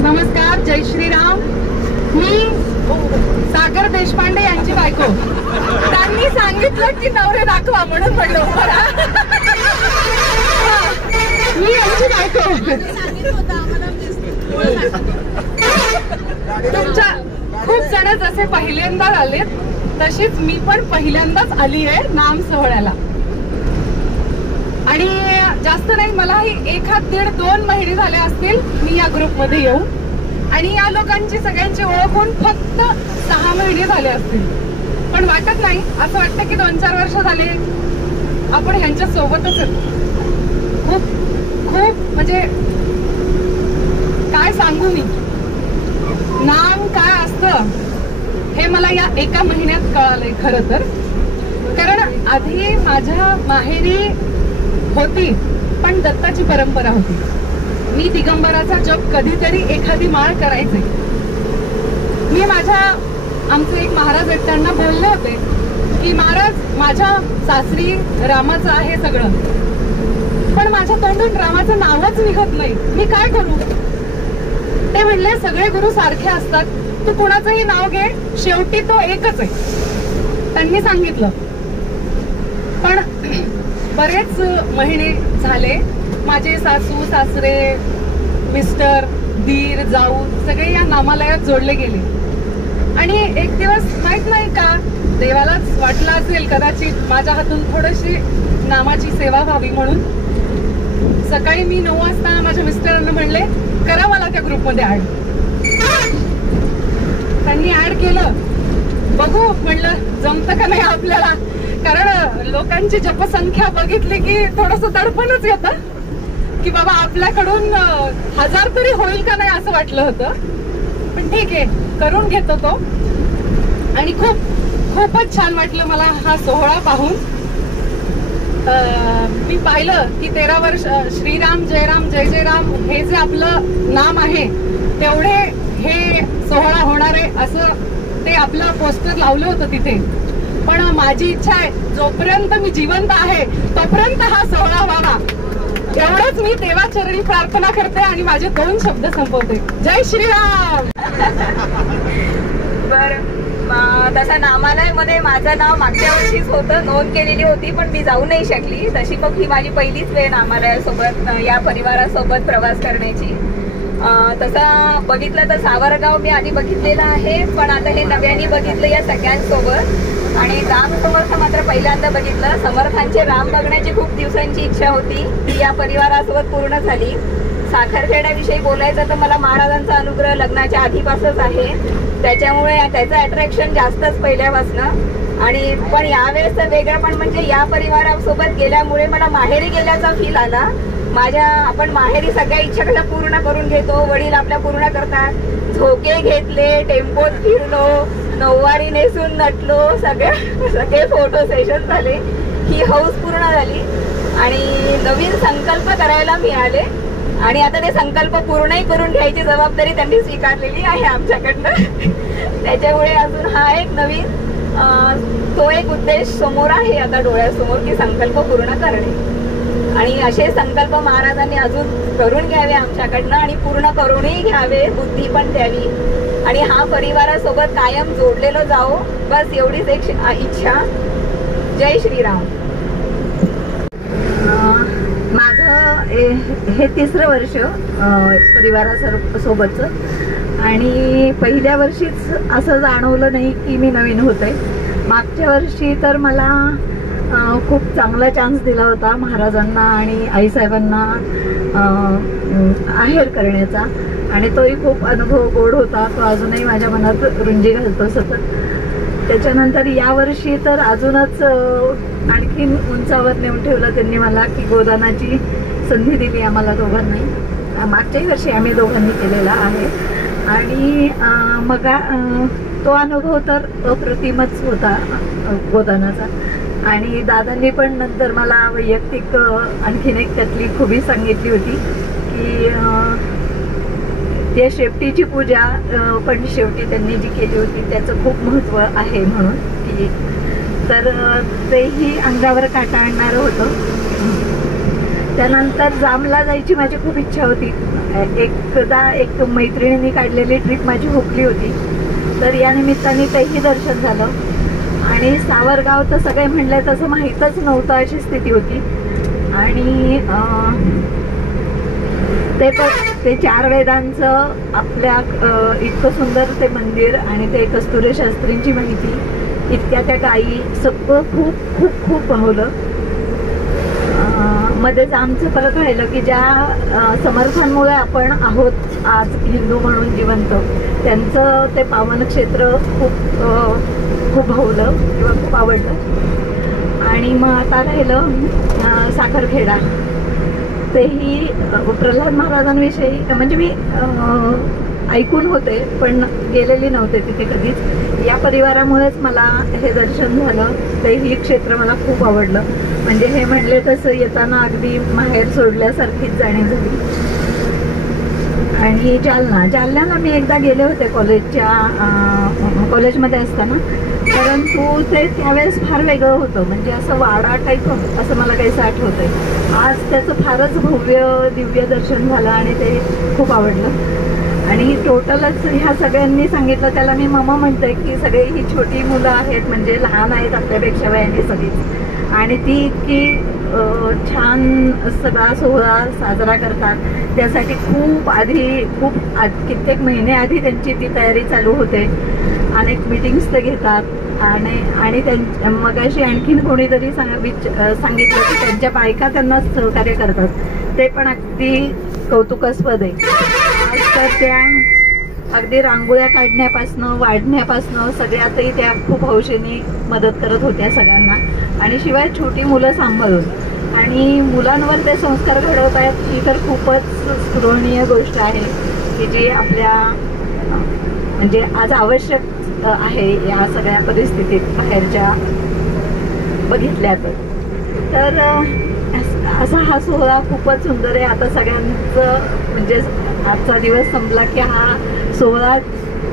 नमस्कार, जय श्रीराम. मी सागर देशपांडे यांची बायको. त्यांनी सांगितलं की नवरे दाखवा म्हणून म्हणलं मी यांची बायको. तुमच्या खूप जण जसे पहिल्यांदा आलेत तशीच मी पण पहिल्यांदाच आली आहे नाम सोहळ्याला. आणि जास्त नाही, मलाही 1-1.5-2 महिने झाले असतील मी या ग्रुपमध्ये येऊन. आणि या लोकांची सगळ्यांची ओळख होऊन फक्त 6 महिने झाले असतील. पण वाटत नाही, असं वाटतं की 2-4 वर्ष झाले आपण ह्यांच्या सोबतच. खूप खूप म्हणजे काय सांगू मी, नाम काय असतं हे मला या एका महिन्यात कळालंय खरं तर. कारण आधी माझ्या माहेरी होती पण दत्ताची परंपरा होती. मी दिगंबराचा जप कधीतरी एखादी माळ करायचे. मी आमचे एक महाराज आहेत त्यांना बोलले होते की महाराज माझ्या सासरी रामाचं आहे सगळं, पण माझ्या तोंडून रामाचं नावच निघत नाही, मी काय करू. ते म्हणले सगळे गुरु सारखे असतात, तू कुणाचंही नाव घे, शेवटी तो एकच आहे. त्यांनी सांगितलं. पण बरेच महिने झाले माझे सासू सासरे मिस्टर दीर जाऊ सगळे या नामालयात जोडले गेले. आणि एक दिवस माहित नाही का देवालाच वाटलं असेल कदाचित माझ्या हातून थोडीशी नामाची सेवा व्हावी म्हणून सकाळी मी 9 वाजता माझ्या मिस्टरांना म्हणले करा मला त्या ग्रुपमध्ये ऍड. त्यांनी ऍड केलं. बघू म्हणलं जमतं का नाही आपल्याला, कारण लोकांची जपसंख्या बघितली की थोडस दडपणच येतं की बाबा आपल्याकडून 1000 तरी होईल का नाही असं वाटलं होतं. पण ठीक आहे, करून घेतो तो. आणि खूपच छान वाटलं मला हा सोहळा पाहून. मी पाहिलं की 13 वर्ष श्रीराम जयराम जय जय राम हे जे आपलं नाम आहे तेवढे हे सोहळा होणार आहे असं ते आपलं पोस्टर लावलं होतं तिथे. पण माझी इच्छा आहे जोपर्यंत मी जिवंत आहे तोपर्यंत हा सोहळा व्हावा एवढंच मी देवाचरणी प्रार्थना करते आणि माझे 2 शब्द संपवते. जय श्रीराम. बरं, तसा नामालय मध्ये माझं नाव मागच्या वर्षीच होतं, नोंद केलेली होती पण मी जाऊ नाही शकली. तशी मग ही माझी पहिलीच वेळ नामालयासोबत या परिवारासोबत प्रवास करण्याची. तसा बघितलं तर सावरगाव मी आधी बघितलेलं आहे, पण आता हे नव्याने बघितलं या सगळ्यांसोबत. आणि राम समर्थ मात्र पहिल्यांदा बघितलं. समर्थांचे राम बघण्याची खूप दिवसांची इच्छा होती, ती या परिवारासोबत पूर्ण झाली. साखरखेड्याविषयी बोलायचं तर मला महाराजांचा अनुग्रह लग्नाच्या आधीपासूनच आहे, त्याच्यामुळे त्याचं अट्रॅक्शन जास्तच पहिल्यापासनं. आणि पण यावेळेस वेगळं पण म्हणजे या परिवारासोबत गेल्यामुळे मला माहेरी गेल्याचा फील आला. आपण माहेरी सगळ्या इच्छा कशा पूर्ण करून घेतो, वडील आपल्या पूर्ण करतात. झोके घेतले, टेम्पोत फिरलो, नऊवारी नेसून नटलो, सगळे फोटो सेशन झाले, ही हौस पूर्ण झाली. आणि नवीन संकल्प करायला मिळाले आणि आता ते संकल्प पूर्णही करून घ्यायची जबाबदारी त्यांनी स्वीकारलेली आहे आमच्याकडनं. त्याच्यामुळे अजून हा एक नवीन तो एक उद्देश समोर आहे आता डोळ्यासमोर की संकल्प पूर्ण करणे. आणि असे संकल्प महाराजांनी अजून करून घ्यावे आमच्याकडनं आणि पूर्ण करूनही घ्यावे, बुद्धी पण द्यावी आणि हा परिवारासोबत कायम जोडलेलो जाओ, बस एवढीच एक इच्छा. जय श्रीराम. माझं हे 3रं वर्ष परिवारासोबतचं आणि पहिल्या वर्षीच असं जाणवलं नाही की मी नवीन होते. मागच्या वर्षी तर मला खूप चांगला चान्स दिला होता महाराजांना आणि आईसाहेबांना आहेर करण्याचा आणि तोही खूप अनुभव गोड होता. तो अजूनही माझ्या मनात रुंजी घालतो सतत. त्याच्यानंतर यावर्षी तर अजूनच आणखीन उंचावर नेऊन ठेवलं त्यांनी मला की गोदानाची संधी दिली आम्हाला दोघांनी. मागच्याही वर्षी आम्ही दोघांनी केलेला आहे. आणि मग तो अनुभव तर अप्रतिमच होता गोदानाचा. आणि दादांनी पण नंतर मला वैयक्तिक आणखीन एक त्यातली खूबी सांगितली होती की त्या शेपटीची पूजा पण शेवटी त्यांनी जी केली होती त्याचं खूप महत्त्व आहे म्हणून की, तर तेही अंगावर काटा आणणारं होतं. त्यानंतर जामला जायची माझी खूप इच्छा होती. एकदा एक मैत्रिणींनी काढलेली ट्रिप माझी हुकली होती, तर या निमित्ताने तेही दर्शन झालं. आणि सावरगाव तर सगळे म्हणले तसं माहीतच नव्हतं अशी स्थिती होती. आणि ते 4 वेदांचं आपल्या इतकं सुंदर ते मंदिर आणि ते कस्तुरे शास्त्रींची माहिती, इतक्या त्या गायी, सगळं खूप खूप खूप भावलं. मध्येच आमचं परत राहिलं की ज्या समर्थांमुळे आपण आहोत आज हिंदू म्हणून जिवंत, त्यांचं ते पावन क्षेत्र खूप खूप भावलं किंवा खूप आवडलं. आणि मग आता राहिलं साखरखेडा. तेही प्रल्हाद महाराजांविषयी म्हणजे मी ऐकून होते पण गेलेली नव्हते तिथे कधीच. या परिवारामुळेच मला हे दर्शन झालं. तेही क्षेत्र मला खूप आवडलं. म्हणजे हे म्हणले तसं येताना अगदी माहेर सोडल्यासारखीच जाणीव झाली. आणि जालन्याला मी एकदा गेले होते कॉलेजमध्ये असताना, परंतु ते त्यावेळेस फार वेगळं होतं. म्हणजे असं वाडा टाईप असं मला काहीसं आठवतंय. आज त्याचं फारच भव्य दिव्य दर्शन झालं आणि ते खूप आवडलं. आणि टोटलच ह्या सगळ्यांनी सांगितलं, त्याला मी ममा म्हणते की सगळी ही छोटी मुलं आहेत, म्हणजे लहान आहेत आपल्यापेक्षा वयाने सगळी, आणि ती इतकी छान सगळा सोहळा साजरा करतात. त्यासाठी खूप कित्येक महिने आधी त्यांची ती तयारी चालू होते. अनेक मीटिंग्स ते घेतात आणि मगाशी आणखीन कोणीतरी सांगितलं की त्यांच्या बायका त्यांना सहकार्य करतात. ते पण अगदी कौतुकास्पद आहे. आज तर त्या अगदी रांगोळ्या काढण्यापासनं वाढण्यापासनं सगळ्यातही त्या खूप हौशेने मदत करत होत्या सगळ्यांना. आणि शिवाय छोटी मुलं सांभाळून आणि मुलांवर ते संस्कार घडवत आहेत, ही तर खूपच स्पृहणीय गोष्ट आहे की जी आपल्या म्हणजे आज आवश्यक आहे या सगळ्या परिस्थितीत बाहेरच्या बघितल्या तर. असा हा सोहळा खूपच सुंदर आहे. आता सगळ्यांचं म्हणजे आजचा दिवस संपला की हा सोहळा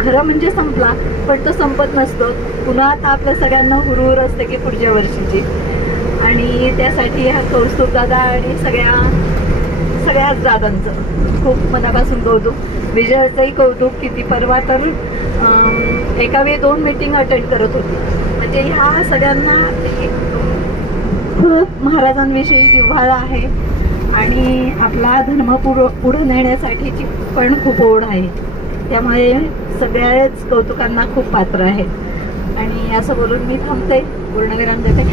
खरं म्हणजे संपला, पण तो संपत नसतो. पुन्हा आता आपल्या सगळ्यांना हुरहुर असते की पुढच्या वर्षीची. आणि त्यासाठी हा कौस्तुभ दादा आणि सगळ्याच दादांचं खूप मनापासून कौतुक. विजयाचंही कौतुक. किती परवा तर एका वेळी 2 मीटिंग अटेंड करत होती. म्हणजे ह्या सगळ्यांना खूप महाराजांविषयी जिव्हाळा आहे आणि आपला धर्म पुढे नेण्यासाठीची पण खूप ओढ आहे. त्यामुळे सगळ्याच कौतुकांना खूप पात्र आहे. आणि असं बोलून मी थांबते. पूर्णविराम देते.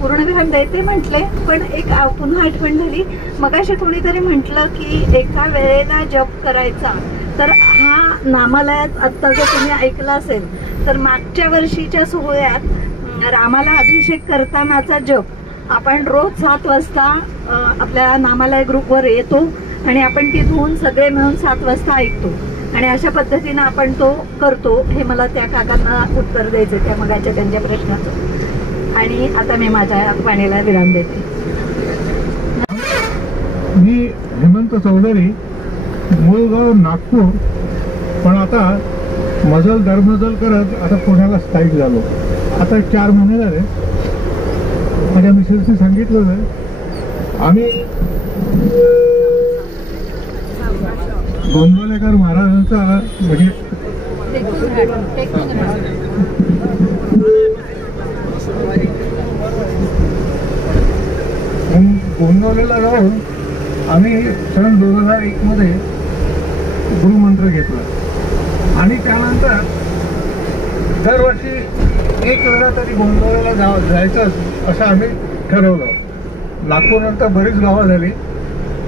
पूर्णविराम देते म्हटले, पण एक पुन्हा आठवण झाली. मगाशी कोणीतरी म्हटलं की एका वेळेला जप करायचा, तर हा नामालयात आत्ता जर तुम्ही ऐकलं असेल तर मागच्या वर्षीच्या सोहळ्यात रामाला अभिषेक करतानाचा जप आपण रोज 7 वाजता आपल्या नामालय ग्रुपवर येतो आणि आपण तिथून सगळे मिळून 7 वाजता ऐकतो. आणि अशा पद्धतीनं आपण तो करतो. हे मला त्या काकांना उत्तर द्यायचं त्या मगाच्या त्यांच्या प्रश्नाचं. आणि आता मी माझ्या वाणीला विराम देते. मी हेमंत चौधरी, मूळ गाव नागपूर, पण आता मजल दरमजल करत आता पुण्याला स्थायिक झालो. आता 4 महिने झाले. माझ्या मिसेसने सांगितलं आम्ही गोंदवलेकर महाराजांचा म्हणजे गोंदवलेला जाऊन आम्ही सन 2001 मध्ये गुरुमंत्र घेतला. आणि त्यानंतर दरवर्षी एक वेळा तरी गोंदवलेला जायचं असं आम्ही ठरवलं. नागपूरनंतर बरीच गावं झाली.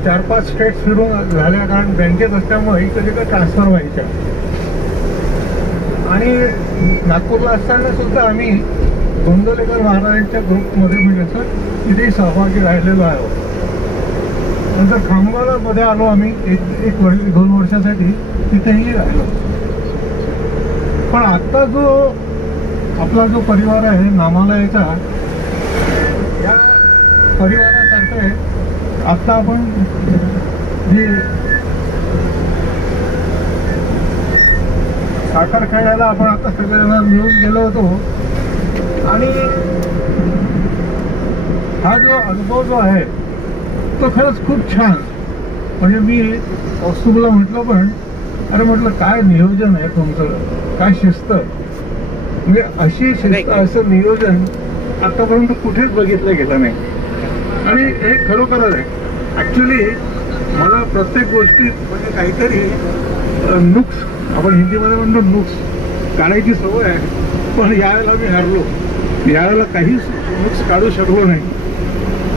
4-5 स्टेट्स फिरून झाल्या, कारण बँकेत असल्यामुळे इकडे ट्रान्सफर व्हायच्या. आणि नागपूरला असताना सुद्धा आम्ही गोंदवलेकर महाराजांच्या ग्रुपमध्ये म्हणजे असं तिथेही सहभागी राहिलेलो आहोत. नंतर खामगावला मध्ये आलो आम्ही 2 वर्षासाठी, तिथेही राहिलो. पण आता जो आपला जो परिवार आहे नामालयाचा, या परिवारातर्फे आता आपण जी साखर खेळायला आपण आता सगळ्यांना मिळून गेलो होतो आणि हा जो अनुभव जो आहे तो खरंच खूप छान. म्हणजे मी कौस्तुभला म्हटलं, पण अरे म्हटलं काय नियोजन आहे तुमचं, काय शिस्त. म्हणजे अशी शिस्त, असं नियोजन आतापर्यंत कुठेच बघितलं गेलं नाही. आणि हे खरोखरच आहे. ऍक्च्युली मला प्रत्येक गोष्टीत म्हणजे काहीतरी नुक्स, आपण हिंदीमध्ये म्हणतो नुक्स काढायची सवय आहे, पण यावेळेला मी हरलो. यावेळेला काहीच नुक्स काढू शकलो नाही.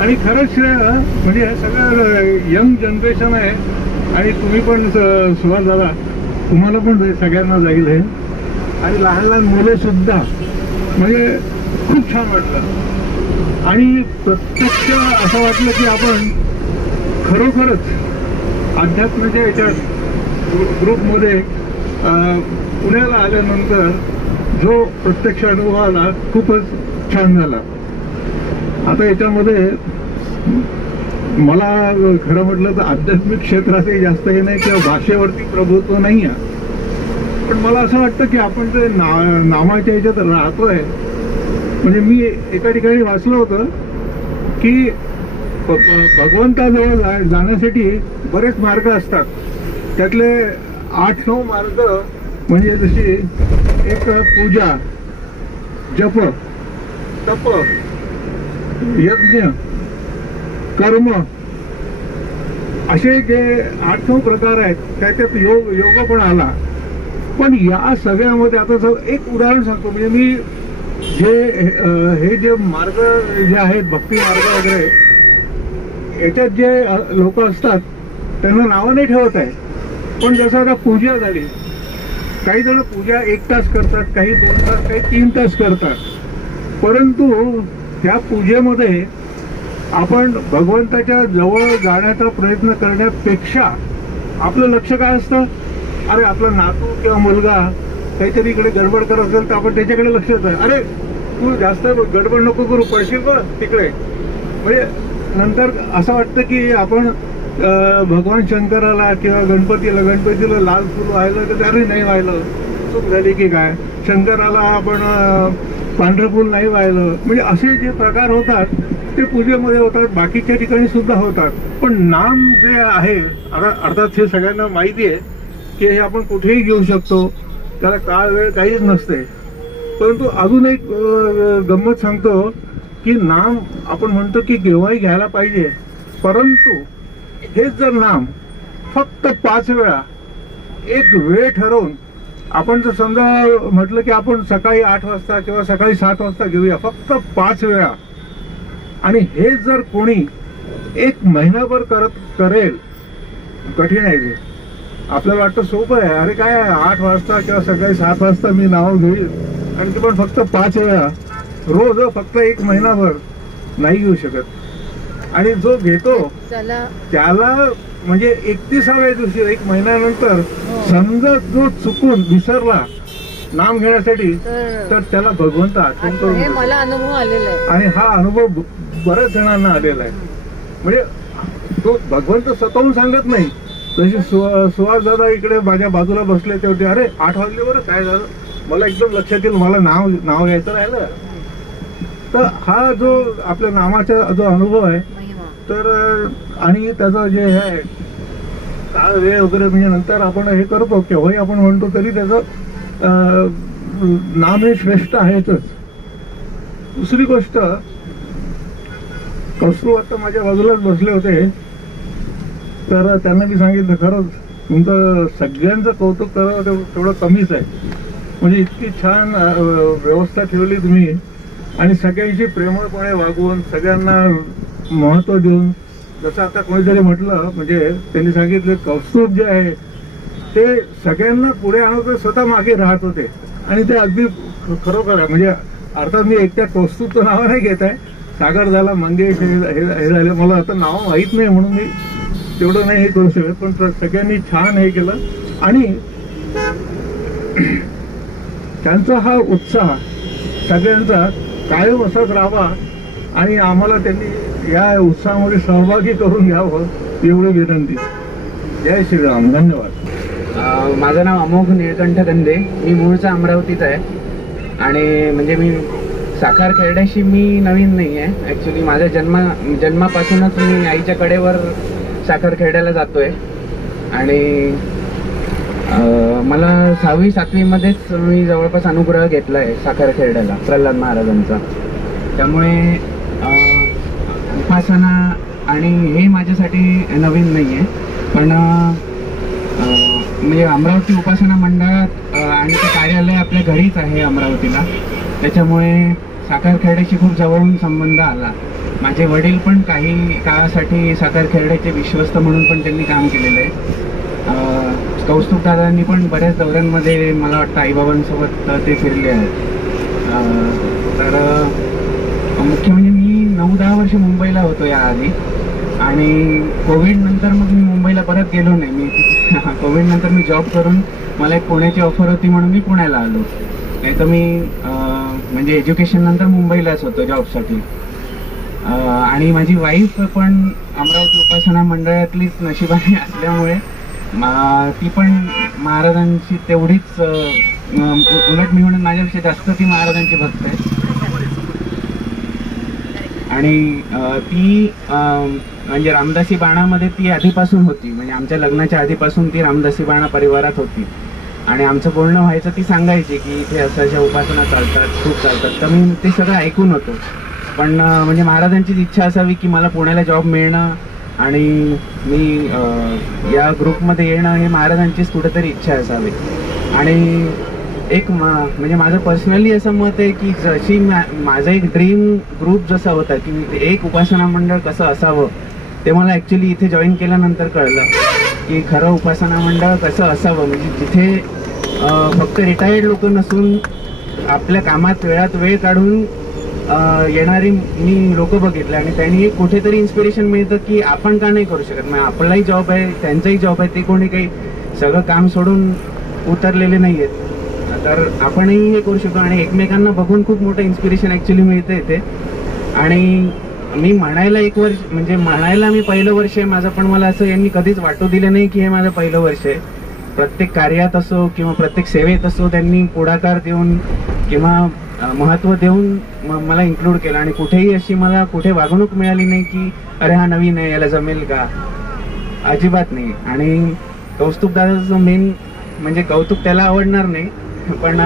आणि खरंच म्हणजे हे सगळं यंग जनरेशन आहे आणि तुम्ही पण सुरुवात झाला, तुम्हाला पण सगळ्यांना जाईल हे. आणि लहान लहान मुलं सुद्धा म्हणजे खूप छान वाटलं. आणि प्रत्यक्ष असं वाटलं की आपण खरोखरच अध्यात्माच्या याच्यात ग्रुपमध्ये पुण्याला आल्यानंतर जो प्रत्यक्ष अनुभव आला खूपच छान झाला. आता याच्यामध्ये मला खरं म्हटलं तर आध्यात्मिक क्षेत्रातही जास्त हे नाही किंवा भाषेवरती प्रभुत्व नाही आहे, पण मला असं वाटतं की आपण ते नामाच्या ह्याच्यात राहतोय. म्हणजे मी एका ठिकाणी वाचलं होतं की भगवंताजवळ जाण्यासाठी बरेच मार्ग असतात, त्यातले 8-9 मार्ग म्हणजे जशी एक पूजा, जप, तप, यज्ञ, कर्म, असे जे 8-9 प्रकार आहेत. त्याच्यात योग पण आला. पण या सगळ्यामध्ये आता एक उदाहरण सांगतो. म्हणजे मी हे जे मार्ग जे आहेत, भक्ती मार्ग वगैरे, याच्यात जे लोक असतात त्यांना नावं नाही ठेवत आहे. पण जसं आता पूजा झाली, काही जण पूजा 1 तास करतात, काही 2 तास, काही 3 तास करतात. परंतु त्या पूजेमध्ये आपण भगवंताच्या जवळ जाण्याचा प्रयत्न करण्यापेक्षा आपलं लक्ष काय असतं, अरे आपला नातू किंवा मुलगा काहीतरी इकडे गडबड करत असेल तर आपण त्याच्याकडे लक्ष देतो. अरे तू जास्त गडबड नको करू, पडशील बघ तिकडे. म्हणजे नंतर असं वाटतं की आपण भगवान शंकराला किंवा गणपतीला लाल फूल व्हायला तर अरे नाही व्हायलं, चूक झाली की काय. शंकराला आपण पांढरं फूल नाही व्हायलं. म्हणजे असे जे प्रकार होतात ते पूजेमध्ये होतात, बाकीच्या ठिकाणी सुद्धा होतात. पण नाम जे आहे, अर्थात हे सगळ्यांना माहिती आहे की हे आपण कुठेही घेऊ शकतो, त्याला काळ वेळ काहीच नसते. परंतु अजून एक गंमत सांगतो की नाम आपण म्हणतो की केव्हाही घ्यायला पाहिजे, परंतु हेच जर नाम फक्त 5 वेळा एक वेळ ठरवून आपण जर समजा म्हटलं की आपण सकाळी 8 वाजता किंवा सकाळी 7 वाजता घेऊया, फक्त 5 वेळा, आणि हे जर कोणी 1 महिनाभर करेल, कठीण आहे ते. आपल्याला वाटतं सोपं आहे, अरे काय 8 वाजता किंवा सकाळी 7 वाजता मी नाव घेईल आणि ते पण फक्त 5 वेळा रोज, फक्त 1 महिनाभर नाही घेऊ शकत. आणि जो घेतो त्याला म्हणजे 31व्या दिवशी 1 महिन्यानंतर समजा जो चुकून विसरला नाम घेण्यासाठी तर त्याला भगवंत आठवण करून देतो. मला अनुभव आलेला आहे आणि हा अनुभव बऱ्याच जणांना आलेला आहे. म्हणजे तो भगवंत स्वतःहून सांगत नाही. जशी सुहास दादा इकडे माझ्या बाजूला बसले तेवढे, अरे 8 वाजले बरं, काय झालं, मला एकदम लक्षात येईल, मला नाव घ्यायचं राहिलं. तर हा जो आपल्या नामाचा जो अनुभव आहे, तर आणि त्याचं जे आहे काळ वेळ वगैरे, म्हणजे नंतर आपण हे करतो केव्हाही आपण म्हणतो तरी त्याचं नाम हे श्रेष्ठ आहेच. दुसरी गोष्ट, कौस्तुभ आता माझ्या बाजूलाच बसले होते, तर त्यांना मी सांगितलं खरंच तुमचं सगळ्यांचं कौतुक करावं तेवढं कमीच आहे. म्हणजे इतकी छान व्यवस्था ठेवली तुम्ही आणि सगळ्यांशी प्रेमळपणे वागवून सगळ्यांना महत्व देऊन. जसं आता कोणीतरी म्हटलं, म्हणजे त्यांनी सांगितलं कौस्तुभ जे आहे ते सगळ्यांना पुढे आणत स्वतः मागे राहत होते आणि ते अगदी खरोखर आहे. म्हणजे अर्थात मी एकट्या कौस्तुभचं नाव नाही घेत आहे, सागर झाला, मंगेश हे झाले, मला आता नाव माहीत नाही म्हणून मी तेवढं नाही हे करू शकत. पण सगळ्यांनी छान हे केलं. आणि त्यांचा हा उत्साह सगळ्यांचा कायम असाच राहावा आणि आम्हाला त्यांनी या उत्साहामध्ये सहभागी करून घ्यावं एवढी विनंती. जय श्रीराम. धन्यवाद. माझं नाव अमोघ निळकंठ गंदे. मी मूळचा अमरावतीचा आहे आणि म्हणजे मी साखर खेरड्याशी मी नवीन नाही आहे. ॲक्च्युली माझ्या जन्मापासूनच मी आईच्या कडेवर साखर खेरड्याला जातोय आणि मला 6वी 7वीमध्येच मी जवळपास अनुग्रह घेतला आहे साखर खेरड्याला प्रल्हाद महाराजांचा. त्यामुळे उपासना आणि हे माझ्यासाठी नवीन नाही आहे. पण म्हणजे अमरावती उपासना मंडळात आणि ते कार्यालय आपल्या घरीच आहे अमरावतीला. त्याच्यामुळे साखर खेरड्याशी खूप जवळून संबंध आला. माझे वडील पण काही काळासाठी साखर खेरड्याचे विश्वस्त म्हणून पण त्यांनी काम केलेलं आहे. कौस्तुभ दादांनी पण बऱ्याच दौऱ्यांमध्ये मला वाटतं आईबाबांसोबत ते फिरले आहेत. तर मुख्य म्हणजे मी 9-10 वर्ष मुंबईला होतो याआधी आणि कोविड नंतर मग मी मुंबईला परत गेलो नाही. मी कोविड नंतर मी जॉब करून मला एक पुण्याची ऑफर होती म्हणून मी पुण्याला आलो. नाही तर मी म्हणजे एज्युकेशन नंतर मुंबईलाच होतो जॉबसाठी. आणि माझी वाईफ पण अमरावती उपासना मंडळातलीच नशिबाने असल्यामुळे ती पण महाराजांची तेवढीच उलट मी म्हणून माझ्यापेक्षा जास्त ती महाराजांची भक्त आहे. आणि ती म्हणजे रामदासी बाणामध्ये ती आधीपासून होती. म्हणजे आमच्या लग्नाच्या आधीपासून ती रामदासी बाणा परिवारात होती आणि आमचं बोलणं व्हायचं. ती सांगायची की इथे अशा उपासना चालतात, खूप चालतात. तर मी ते सगळं ऐकून होतो. पण म्हणजे महाराजांचीच इच्छा असावी की मला पुण्याला जॉब मिळणं आणि मी या ग्रुपमध्ये येणं हे महाराजांचीच कुठेतरी इच्छा असावी. आणि एक म्हणजे माझं पर्सनली असं मत आहे की जशी माझं एक ड्रीम ग्रुप जसा होता की एक उपासना मंडळ कसं असावं ते मला ॲक्च्युली इथे जॉईन केल्यानंतर कळलं की खरं उपासना मंडळ कसं असावं. म्हणजे जिथे फक्त रिटायर्ड लोक नसून आपल्या कामात वेळात वेळ काढून येणारी मी लोक बघितले आणि त्यांनी एक कुठेतरी इन्स्पिरेशन मिळतं की आपण का नाही करू शकत. मग आपलाही जॉब आहे, त्यांचाही जॉब आहे, ते कोणी काही सगळं काम सोडून उतरलेले नाही आहेत. तर आपणही हे करू शकतो आणि एकमेकांना बघून खूप मोठं इन्स्पिरेशन ॲक्च्युली मिळतं इथे. आणि मी म्हणायला एक वर्ष म्हणजे म्हणायला मी पहिलं वर्ष आहे माझं, पण मला असं यांनी कधीच वाटू दिलं नाही की हे माझं पहिलं वर्ष आहे. प्रत्येक कार्यात असो किंवा प्रत्येक सेवेत असो त्यांनी पुढाकार देऊन किंवा महत्त्व देऊन मला इन्क्लूड केलं आणि कुठेही अशी मला कुठे वागणूक मिळाली नाही की अरे हा नवीन आहे याला जमेल का, अजिबात नाही. आणि कौस्तुभ दादाचं मेन म्हणजे कौतुक त्याला आवडणार नाही पण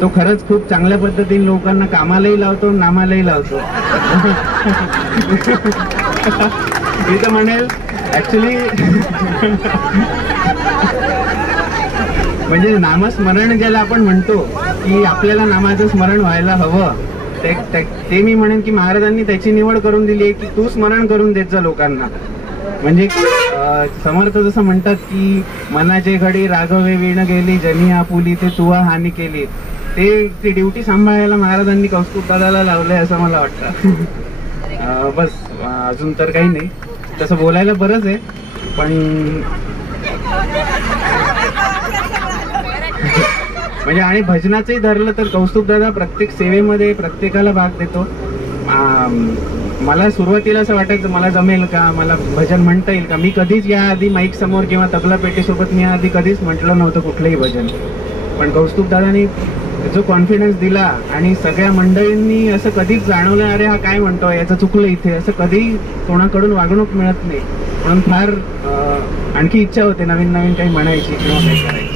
तो खरंच खूप चांगल्या पद्धतीने लोकांना कामालाही लावतो, नामालाही लावतो. मी तर म्हणेल ऍक्च्युली म्हणजे नामस्मरण ज्याला आपण म्हणतो की आपल्याला नामाचं स्मरण व्हायला हवं ते मी म्हणेन की महाराजांनी त्याची निवड करून दिली आहे की तू स्मरण करून देत जा लोकांना. म्हणजे समर्थ जसं म्हणतात की मनाचे घडी राघवे विण गेली जनी आपुली ते तुवा हानी केली, ते ड्युटी सांभाळायला महाराजांनी कौस्तुभ दादाला लावलंय असं मला वाटतं. बस अजून तर काही नाही. तसं बोलायला बरंच आहे पण म्हणजे आणि भजनाचंही धरलं तर कौस्तुभ दादा प्रत्येक सेवेमध्ये प्रत्येकाला भाग देतो. मला सुरुवातीला असं वाटायचं मला जमेल का, मला भजन म्हणता येईल का. मी कधीच याआधी माईक समोर किंवा तबला पेटीसोबत मी आधी कधीच म्हटलं नव्हतं कुठलंही भजन. पण कौस्तुभ दादानी जो कॉन्फिडन्स दिला आणि सगळ्या मंडळींनी असं कधीच जाणवलं अरे हा काय म्हणतोय याचं चुकलं इथे, असं कधी कोणाकडून वागणूक मिळत नाही. म्हणून फार आणखी इच्छा होते नवीन नवीन काही म्हणायची किंवा काही करायची.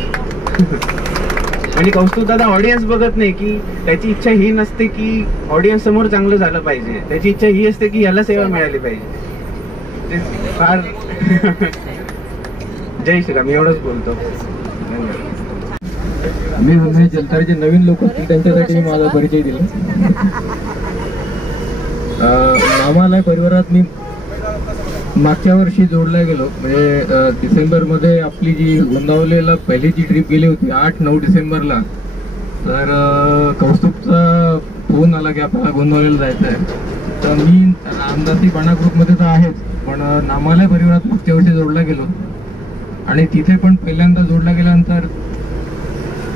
म्हणजे कौस्तुभ दादा ऑडियन्स बघत नाही की त्याची इच्छा ही नसते की ऑडियन्स समोर चांगलं झालं पाहिजे, त्याची इच्छा ही असते की याला सेवा मिळाली पाहिजे. ते फार जय श्रीराम एवढंच बोलतो. मी म्हणजे जलतारचे नवीन लोक असतील त्यांच्यासाठी मी माझा परिचय दिला. नामालय परिवारात मी मागच्या वर्षी जोडला गेलो. म्हणजे डिसेंबरमध्ये आपली जी गोंदावलेला पहिली जी ट्रिप गेली होती 8-9 डिसेंबरला, तर कौस्तुभचा फोन आला की आपल्याला गोंदावलेला जायचं आहे. तर मी रामदासी बाणा ग्रुपमध्ये तर आहेच पण नामालय परिवारात मागच्या वर्षी जोडला गेलो आणि तिथे पण पहिल्यांदा जोडला गेल्यानंतर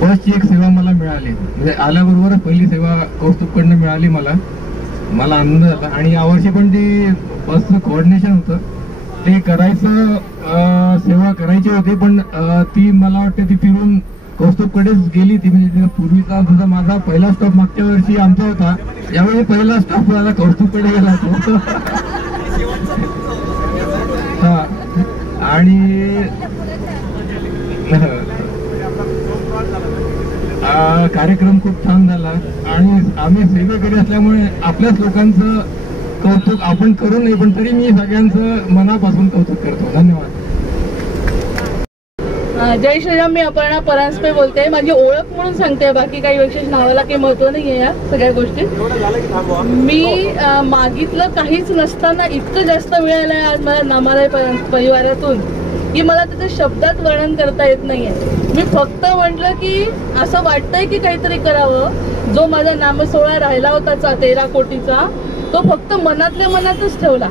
फर्स्ट कॉलेजची एक सेवा मला मिळाली, म्हणजे आल्याबरोबरच पहिली सेवा कौस्तुभकडनं मिळाली मला आनंद झाला. आणि यावर्षी पण जी बसचं कोऑर्डिनेशन होतं ते करायचं, सेवा करायची होती, पण ती मला वाटतं ती फिरून कौस्तुभकडेच गेली ती. म्हणजे पूर्वीचा सुद्धा माझा पहिला स्टॉप मागच्या वर्षी आमचा होता, यावेळी पहिला स्टॉप माझा कौस्तुभकडे गेला होता. हा, आणि कार्यक्रम खूप छान झाला. आणि आम्ही सेवेकरी असल्यामुळे आपल्याच लोकांचं कौतुक आपण करू नये, पण तरी मी सगळ्यांचं मनापासून कौतुक करतो. धन्यवाद. जय श्रीराम. मी अपर्णा परांजपे बोलते. माझी ओळख म्हणून सांगते, बाकी काही विशेष नावाला काही महत्व नाहीये या सगळ्या गोष्टी. मी मागितलं काहीच नसताना इतकं जास्त मिळालंय आज मला नामालय परिवारातून की मला त्याचं शब्दात वर्णन करता येत नाहीये. मी फक्त म्हटलं की असं वाटतंय की काहीतरी करावं. जो माझा नामसोहळा राहिला होता 13 कोटीचा, तो फक्त मनातल्या मनातच ठेवला.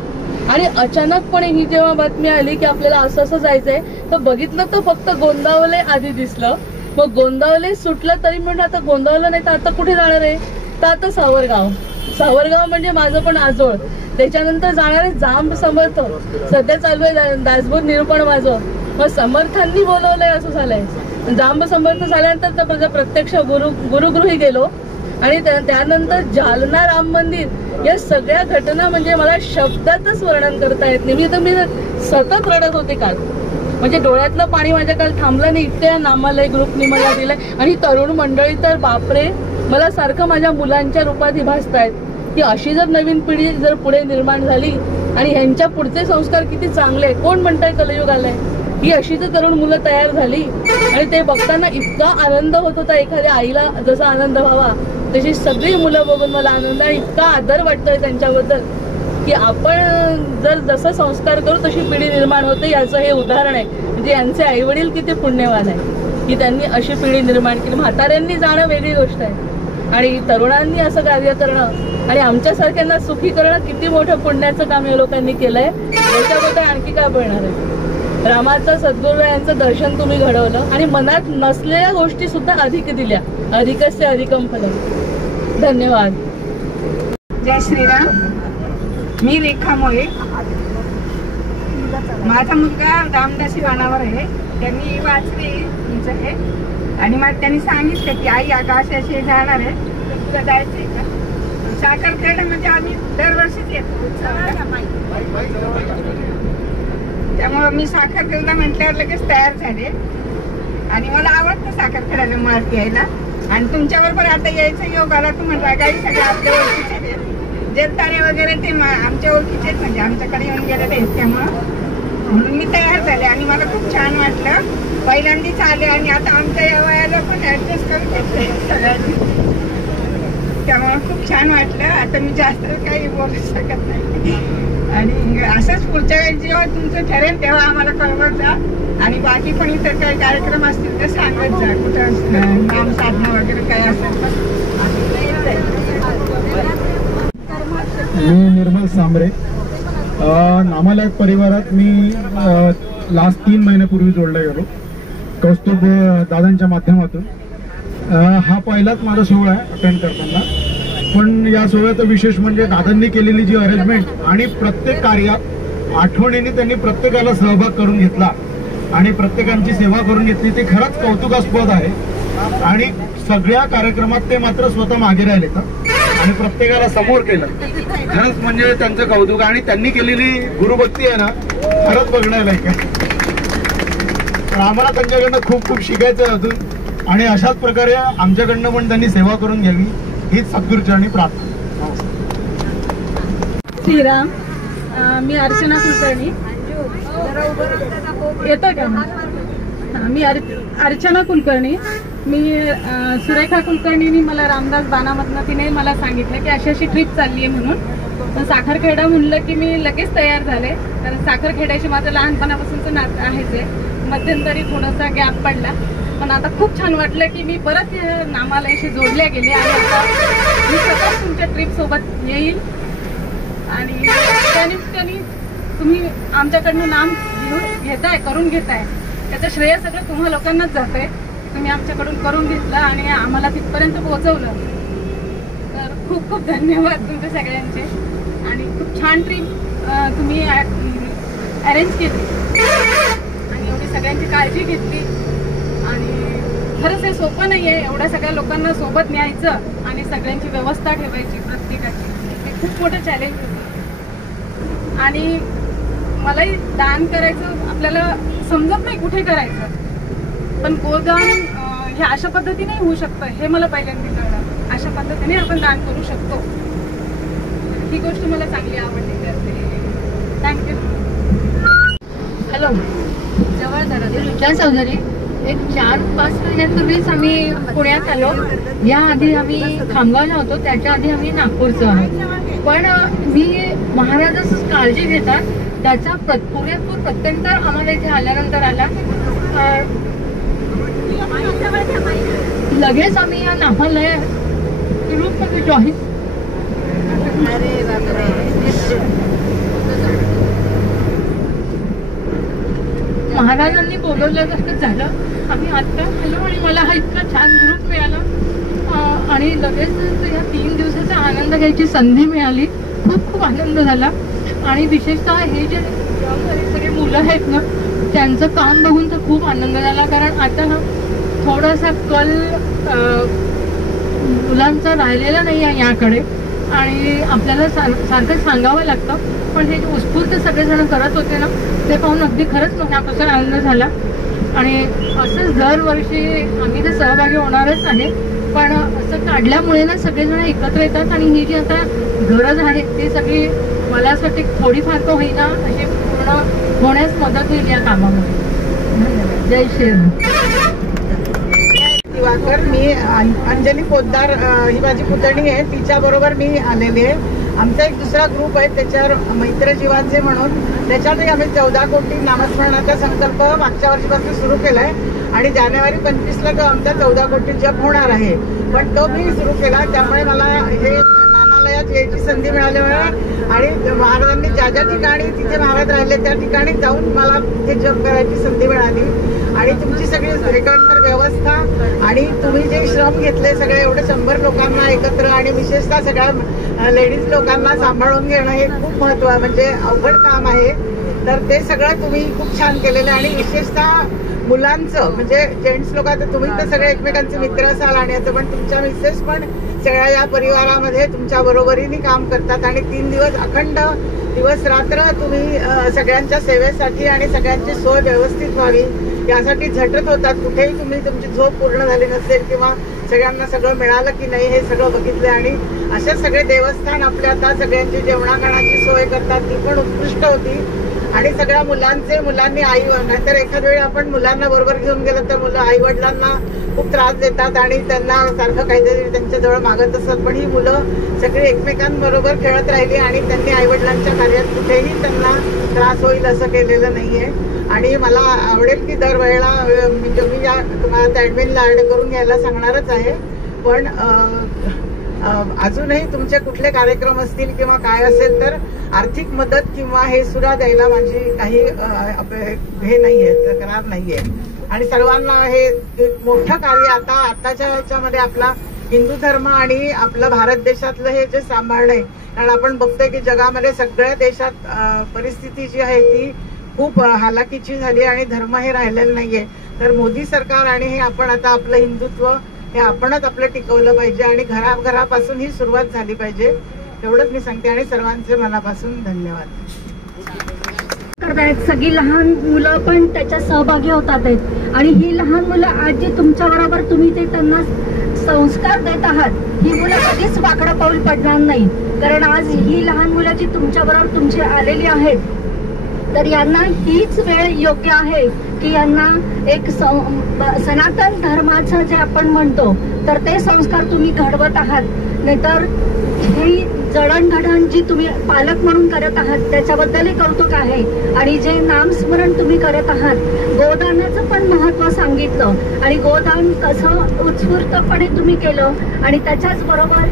आणि अचानकपणे ही जेव्हा बातमी आली की आपल्याला असं असं जायचंय, तर बघितलं तर फक्त गोंदावले आधी दिसलं. मग गोंदावले सुटलं तरी म्हणलं आता गोंदावलं नाही तर आता कुठे जाणार आहे, तर आता सावरगाव म्हणजे माझं पण आजोळ. त्याच्यानंतर जाणार आहे जांब समर्थ, सध्या चालू आहे दासबोध निरूपण माझं. मग समर्थांनी बोलवलंय असं झालंय. जांब समर्थ झाल्यानंतर तर माझा प्रत्यक्ष गुरुगृही गेलो. आणि त्यानंतर जालना राम मंदिर, या सगळ्या घटना म्हणजे मला शब्दातच वर्णन करता येत नाही. मी सतत रडत होते काल, म्हणजे डोळ्यातलं पाणी माझ्या काल थांबलं नाही. इतक्या नामालय ग्रुपनी मला दिलंय. आणि तरुण मंडळी तर बापरे, मला सारखं माझ्या मुलांच्या रूपात भासतायत की अशी जर नवीन पिढी जर पुढे निर्माण झाली आणि ह्यांच्या पुढचे संस्कार किती चांगले. कोण म्हणताय कलयुग आलाय, ही अशी जर तरुण मुलं तयार झाली आणि ते बघताना इतका आनंद होत होता. एखाद्या आईला जसा आनंद व्हावा तशी सगळी मुलं बघून मला आनंद आणि इतका आदर वाटतोय त्यांच्याबद्दल की आपण जर जसं संस्कार करू तशी पिढी निर्माण होते. याचं हे उदाहरण आहे. म्हणजे यांचे आई वडील किती पुण्यवान आहे की त्यांनी अशी पिढी निर्माण केली. म्हाताऱ्यांनी जाणं वेगळी गोष्ट आहे आणि तरुणांनी असं कार्य करणं आणि आमच्यासारख्यांना सुखी करणं किती मोठं पुण्याचं काम या लोकांनी केलंय. याच्याबद्दल आणखी काय बोलणार आहे. रामाचं सद्गुरू यांचं दर्शन तुम्ही घडवलं आणि मनात नसलेल्या गोष्टी सुद्धा अधिक दिल्या. अधिकस्य अधिकम फलम. धन्यवाद. जय श्रीराम. मी रेखा मोये. माझा मुलगा रामदासी बाणावर आहे. त्यांनी वाचले हिचं हे आणि मग त्यांनी सांगितलं की आई आकाशाशी जाणार आहे, तुला जायचंय का. साखरखेडा म्हणजे आम्ही दरवर्षीच येतो. त्यामुळं मी साखरखेडा म्हटल्यावर लगेच तयार झाले आणि मला आवडतं साखरखेड्याला मार्क यायला. आणि तुमच्याबरोबर आता यायचं योग आला तर म्हटलं काही सगळे आपल्या ओळखीचे जेलताणे वगैरे ते आमच्या ओळखीचेच, म्हणजे आमच्याकडे येऊन गेलेले आहेत. त्यामुळं म्हणून मी तयार झाले आणि मला खूप छान वाटलं. पहिल्यांदाच आले आणि आता आमच्या या वयाला पण ऍडजस्ट करून घेतले सगळ्यांनी. त्यामुळे खूप छान वाटलं. आता मी जास्त काही बोलू शकत नाही आणि असंच पुढच्या वेळी जेव्हा तुमचं ठरेल तेव्हा आम्हाला कळवत जा. आणि बाकी पण इतर काही कार्यक्रम असतील तर सांगत जा, कुठं नाम साधना वगैरे काय असेल तर. मी निर्मल सांबरे. नामालय परिवारात मी लास्ट 3 महिन्यापूर्वी जोडला गेलो कौस्तुभ दादांच्या माध्यमातून. हा पहिलाच माझा सोहळा आहे अटेंड करताना. पण या सोहळ्याचं विशेष म्हणजे दादांनी केलेली जी अरेंजमेंट आणि प्रत्येक कार्यात आठवणीने त्यांनी प्रत्येकाला सहभाग करून घेतला आणि प्रत्येकांची सेवा करून घेतली, ते खरंच कौतुकास्पद आहे. आणि सगळ्या कार्यक्रमात ते मात्र स्वतः मागे राहिले आणि प्रत्येकाला समोर केलं. खरंच म्हणजे त्यांचं कौतुक. आणि त्यांनी केलेली गुरुभक्ती आहे ना, खरंच बघण्यालायक आहे. तर आम्हाला त्यांच्याकडनं खूप खूप शिकायचं आहे अजून. आणि अशाच प्रकारे आमच्याकडनं पण त्यांनी सेवा करून घ्यावी हीच सद्गुरूचरणी प्रार्थना. श्रीराम. मी अर्चना कुलकर्णी. येतं का? मी अर्चना कुलकर्णी. मी सुरेखा कुलकर्णीनी मला रामदास बाणामधनं तिने मला सांगितलं की अशी अशी ट्रिप चालली आहे म्हणून. साखरखेडा म्हणलं की मी लगेच तयार झाले, कारण साखरखेड्याशी माझं लहानपणापासूनचं नातं आहेच आहे. मध्यंतरी थोडासा गॅप पडला, पण आता खूप छान वाटलं की मी परत नामालयाशी जोडल्या गेले आणि आता मी स्वतः तुमच्या ट्रिपसोबत येईल. आणि त्यानिमित्ताने तुम्ही आमच्याकडनं नाम घेऊन घेताय, करून घेताय, त्याचं श्रेय सगळं तुम्हा लोकांनाच जात आहे. तुम्ही आमच्याकडून करून घेतलं आणि आम्हाला तिथपर्यंत पोहोचवलं. तर खूप खूप धन्यवाद तुमच्या सगळ्यांचे. आणि खूप छान ट्रिप तुम्ही अरेंज केली आणि एवढी सगळ्यांची काळजी घेतली. आणि खरंच हे सोपं नाही आहे, एवढ्या सगळ्या लोकांना सोबत न्यायचं आणि सगळ्यांची व्यवस्था ठेवायची प्रत्येकाची. हे खूप मोठं चॅलेंज होतं. आणि मलाही दान करायचं आपल्याला समजत नाही कुठे करायचं, पण गोदान हे अशा पद्धतीने होऊ शकतं हे मला पहिल्यांदा कळलं. अशा पद्धतीने आपण दान करू शकतो, ही गोष्ट मला चांगली आवडली. थँक्यू. हॅलो, जवळ धरा रुचा चौधरी. एक 4-5 महिन्यांपूर्वीच आम्ही पुण्यात आलो. याआधी आम्ही खामगावला होतो, त्याच्या आधी आम्ही नागपूरचं आहोत. पण मी महाराजाच काळजी घेतात त्याचा पुरेपूर प्रत्यंतर आम्हाला इथे आल्यानंतर आला. लगेच आम्ही या नामालय ग्रुपमध्ये जॉईन. महाराजांनी बोलवलं तसं झालं. आम्ही आत्ता आलो आणि मला हा इतका छान ग्रुप मिळाला आणि लगेच या 3 दिवसाचा आनंद घ्यायची संधी मिळाली. खूप खूप आनंद झाला. आणि विशेषतः हे जे सगळे मुलं आहेत ना, त्यांचं काम बघून तर खूप आनंद झाला. कारण आता थोडासा कल मुलांचा राहिलेला नाही आहे याकडे आणि आपल्याला सारखं सांगावं लागतं. पण हे जे उत्स्फूर्त सगळेजण करत होते ना, ते पाहून अगदी खरंच मनापासून आनंद झाला. आणि असंच दरवर्षी आम्ही तर सहभागी होणारच आहे, पण असं काढल्यामुळे ना सगळेजण एकत्र येतात आणि ही जी आता गरज आहे ती सगळी मला असं वाटते थोडीफार का होईना अशी पूर्ण होण्यास मदत होईल या कामामध्ये. जय श्रीराम. दिवाकर, मी अंजली पोद्दार ही माझी पुतणी आहे, तिच्याबरोबर मी आलेली आहे. आमचा एक दुसरा ग्रुप आहे त्याच्यावर मैत्र जीवाचे म्हणून, त्याच्यातही आम्ही 14 कोटी नामस्मरणाचा संकल्प मागच्या वर्षीपासून सुरू केलाय आणि जानेवारी 25ला तो आमचा 14 कोटी जप होणार आहे. पण तो मी सुरू केला, त्यामुळे मला हे नामालयात यायची संधी मिळाल्यामुळे आणि महाराजांनी ज्या ज्या ठिकाणी तिथे महाराज राहिले त्या ठिकाणी जाऊन मला तिथे जप करायची संधी मिळाली. आणि तुमची सगळी एकंदर व्यवस्था आणि तुम्ही जे श्रम घेतले सगळे एवढे 100 लोकांना एकत्र आणि विशेषतः सगळ्या लेडीज लोकांना सांभाळून घेणं हे खूप महत्त्वाचं म्हणजे अवघड काम आहे. तर ते सगळं तुम्ही खूप छान केलेलं आहे. आणि विशेषतः मुलांचं म्हणजे जेंट्स लोक, आता तुम्ही तर सगळे एकमेकांचे मित्र असाल आणि असं, पण तुमच्या मिसेस पण सगळ्या या परिवारामध्ये तुमच्या बरोबरीने काम करतात आणि 3 दिवस अखंड दिवस रात्र तुम्ही सगळ्यांच्या सेवेसाठी आणि सगळ्यांची सोय व्यवस्थित व्हावी यासाठी झटत होतात. कुठेही तुम्ही तुमची झोप पूर्ण झाली नसेल किंवा सगळ्यांना सगळं मिळालं की नाही हे सगळं बघितलं. आणि असे सगळे देवस्थान आपल्या आता सगळ्यांची जेवणाखाणाची सोय करतात ती पण उत्कृष्ट होती. आणि सगळ्या मुलांनी नाहीतर एखाद्या वेळी आपण मुलांना बरोबर घेऊन गेलं तर मुलं आई वडिलांना खूप त्रास देतात आणि त्यांना सारखं काहीतरी त्यांच्याजवळ मागत असतात. पण ही मुलं सगळी एकमेकांबरोबर खेळत राहिली आणि त्यांनी आई वडिलांच्या कार्यात कुठेही त्यांना त्रास होईल असं केलेलं नाहीये. आणि मला आवडेल की दरवेळेला म्हणजे मी या तुम्हाला ॲडमिनला ॲड करून घ्यायला सांगणारच आहे. पण अजूनही तुमचे कुठले कार्यक्रम असतील किंवा काय असेल तर आर्थिक मदत किंवा हे सुद्धा द्यायला माझी काही हे नाहीये, तक्रार नाहीये. आणि सर्वांना हे मोठं कार्य आताच्या ह्याच्यामध्ये आपला हिंदू धर्म आणि आपलं भारत देशातलं हे जे सांभाळणं आहे. कारण आपण बघतोय की जगामध्ये सगळ्या देशात परिस्थिती जी आहे ती खूप हालाकीची झाली आणि धर्म हे राहिलेलं नाहीये. तर मोदी सरकार आणि हे आपण आता आपलं हिंदुत्व हे आपणच आपलं टिकवलं पाहिजे आणि घरापासून ही सुरुवात झाली पाहिजे एवढंच मी सांगते. आणि सर्वांचे मनापासून धन्यवाद. सगळी लहान मुलं पण त्याच्यात सहभागी होतात आहेत आणि ही लहान मुलं आज जी तुमच्या बरोबर तुम्ही ते त्यांना संस्कार देत आहात, ही मुलं कधीच वाकडं पाऊल पडणार नाही. कारण आज ही लहान मुलं जी तुमच्या बरोबर तुमची आलेली आहेत तर यांना हीच वेळ योग्य आहे की यांना एक सनातन धर्माचं जे आपण म्हणतो तर ते संस्कार तुम्ही घडवत आहात. नाहीतर ही जडणघडण जी तुम्ही पालक म्हणून करत आहात त्याच्याबद्दलही कौतुक आहे. आणि जे नामस्मरण तुम्ही करत आहात, गोदानाचं पण महत्व सांगितलं आणि गोदान कसं उत्स्फूर्तपणे तुम्ही केलं आणि त्याच्याच बरोबर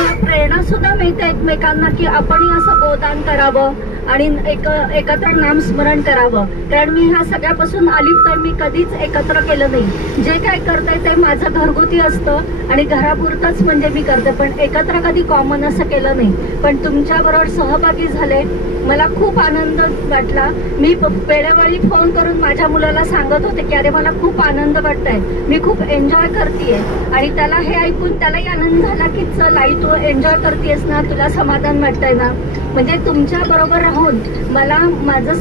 मला प्रेरणा सुद्धा मिळते एकमेकांना की आपणही असं गोदान करावं आणि एकत्र नामस्मरण करावं. कारण मी ह्या सगळ्यापासून आली तर मी कधीच एकत्र केलं नाही. जे काय करते ते माझं घरगुती असतं आणि घरापुरतंच म्हणजे मी करते, पण एकत्र कधी कॉमन असं केलं नाही. पण तुमच्याबरोबर सहभागी झाले, मला खूप आनंद वाटला. मी वेळोवेळी फोन करून माझ्या मुलाला सांगत होते की अरे मला खूप आनंद वाटतंय, मी खूप एन्जॉय करतेय. आणि त्याला हे ऐकून त्यालाही आनंद झाला की चल आई तू एन्जॉय करतेस ना, तुला समाधान वाटतंय ना. म्हणजे तुमच्या बरोबर राहून मला माझं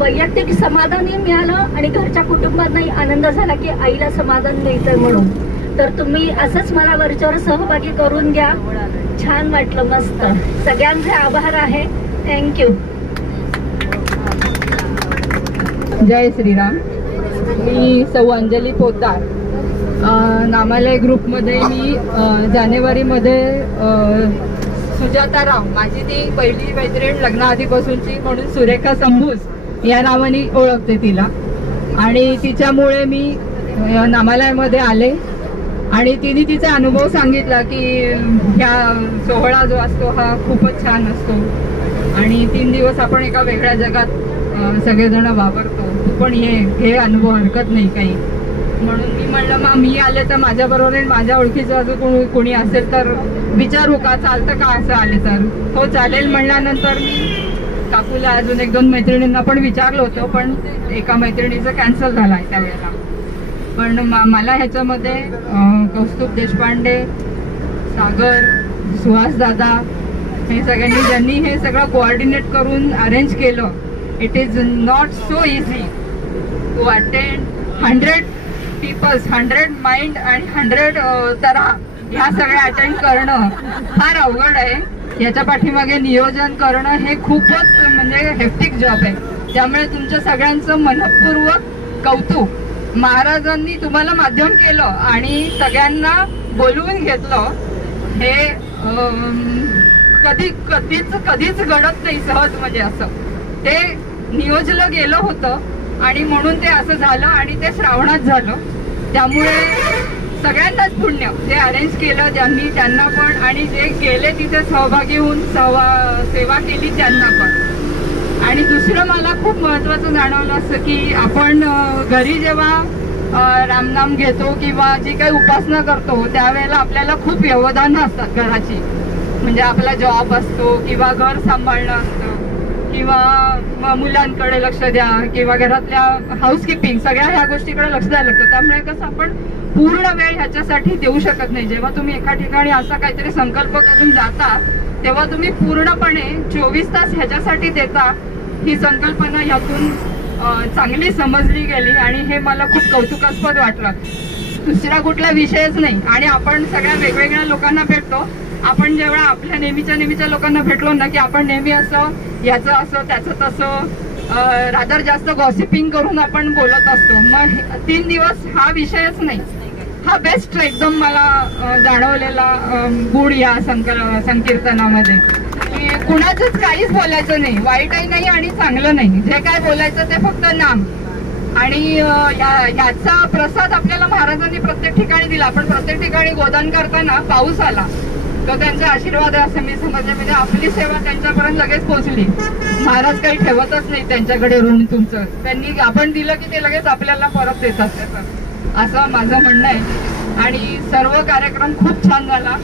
वैयक्तिक समाधानही मिळालं आणि घरच्या कुटुंबांनाही आनंद झाला की आईला समाधान मिळतंय म्हणून. तर तुम्ही असंच मला वरच्यावर सहभागी करून घ्या. छान वाटलं, मस्त. सगळ्यांचे आभार आहे. थँक्यू. जय श्रीराम. मी सौ अंजली पोद्दार. नामालय ग्रुपमध्ये मी जानेवारीमध्ये सुजाता राव, माझी ती पहिली मैत्रीण लग्नाआधीपासूनची, म्हणून सुरेखा संभूस या नावाने ओळखते तिला. आणि तिच्यामुळे मी नामालयामध्ये आले आणि तिने तिचा अनुभव सांगितला की ह्या सोहळा जो असतो हा खूपच छान असतो आणि 3 दिवस आपण एका वेगळ्या जगात सगळेजण वावरतो. तू पण हे अनुभव हरकत नाही काही. म्हणून मी म्हणलं मी आले तर माझ्याबरोबर माझ्या ओळखीचं अजून कोणी असेल तर विचारू का, चालतं का असं आले तर. हो चालेल म्हणल्यानंतर मी काकूला अजून 1-2 मैत्रिणींना पण विचारलं होतं, पण एका मैत्रिणीचं कॅन्सल झालं आहे त्यावेळेला. पण मला ह्याच्यामध्ये कौस्तुभ देशपांडे, सागर, सुहास दादा हे सगळ्यांनी ज्यांनी हे सगळं कोऑर्डिनेट करून अरेंज केलं. It is not so easy to attend 100 peoples, 100 mind आणि 100 तऱ्हा ह्या सगळ्या अटेंड करणं फार अवघड आहे. याच्या पाठीमागे नियोजन करणं हे खूपच म्हणजे हेक्टिक जॉब आहे. त्यामुळे तुमच्या सगळ्यांचं मनपूर्वक कौतुक. महाराजांनी तुम्हाला माध्यम केलं आणि सगळ्यांना बोलवून घेतलं हे कधीच घडत नाही सहज. म्हणजे असं ते नियोजलं गेलं होतं आणि म्हणून ते असं झालं आणि ते श्रावणात झालं. त्यामुळे सगळ्यांनाच पुण्य. जे अरेंज केलं ज्यांनी त्यांना पण, आणि जे गेले तिथे सहभागी होऊन सेवा केली त्यांना पण. आणि दुसरं मला खूप महत्वाचं जाणवलं असं की आपण घरी जेव्हा रामनाम घेतो किंवा जी काही उपासना करतो त्यावेळेला आपल्याला खूप व्यवधानं असतात घराची. म्हणजे आपला जॉब असतो किंवा घर सांभाळणं असतं किंवा मुलांकडे लक्ष द्या किंवा घरातल्या हाऊसकीपिंग सगळ्या ह्या गोष्टीकडे लक्ष द्यायला लागतं. त्यामुळे कसं आपण पूर्ण वेळ ह्याच्यासाठी देऊ शकत नाही. जेव्हा तुम्ही एका ठिकाणी असा काहीतरी संकल्प करून जाता तेव्हा तुम्ही पूर्णपणे 24 तास ह्याच्यासाठी देता. ही संकल्पना ह्यातून चांगली समजली गेली आणि हे मला खूप कौतुकास्पद वाटलं. दुसरा कुठला विषयच नाही. आणि आपण सगळ्या वेगवेगळ्या लोकांना भेटतो. आपण जेव्हा आपल्या नेहमीच्या लोकांना भेटलो ना की आपण नेहमी असं याचं असं त्याचं तसं रादर जास्त गॉसिपिंग करून आपण बोलत असतो. मग 3 दिवस हा विषयच नाही. हा बेस्ट एकदम मला जाणवलेला गुण या संकीर्तनामध्ये की कुणाचंच काहीच बोलायचं नाही, वाईटही नाही आणि चांगलं नाही. जे काय बोलायचं ते फक्त नाम. आणि याचा प्रसाद आपल्याला महाराजांनी प्रत्येक ठिकाणी दिला. आपण प्रत्येक ठिकाणी गोदान करताना पाऊस आला तर त्यांचे आशीर्वाद असं मी समजले. म्हणजे आपली सेवा त्यांच्यापर्यंत लगेच पोहोचली. महाराज काही ठेवतच नाही त्यांच्याकडे ऋण तुमचं. त्यांनी आपण दिलं की ते लगेच आपल्याला परत देतात त्याचं, असं माझं म्हणणं आहे. आणि सर्व कार्यक्रम खूप छान झाला.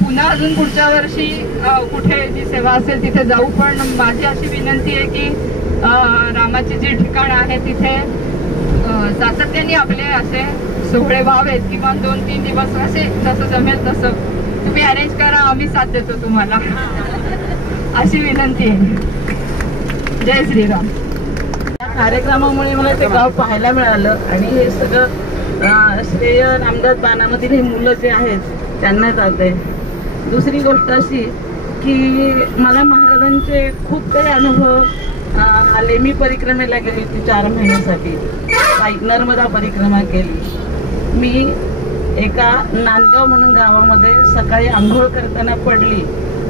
पुन्हा अजून पुढच्या वर्षी कुठे जी सेवा असेल तिथे जाऊ. पण माझी अशी विनंती आहे की रामाची जी ठिकाणं आहे तिथे सातत्याने आपले असे सोहळे व्हावेत किंवा 2-3 दिवस असे जसं जमेल तसं तुम्ही अरेंज करा. आम्ही साथ देतो तुम्हाला, अशी विनंती आहे. जय श्रीराम. या कार्यक्रमामुळे मला ते गाव पाहायला मिळालं आणि हे सगळं श्रेय नामदास बाणामधील हे मुलं जे आहेत त्यांना जाते. दुसरी गोष्ट अशी की मला महाराजांचे खूप काही अनुभव आले. मी परिक्रमेला गेली होती 4 महिन्यासाठी. नर्मदा परिक्रमा केली मी. एका नांदगाव म्हणून गावामध्ये सकाळी आंघोळ करताना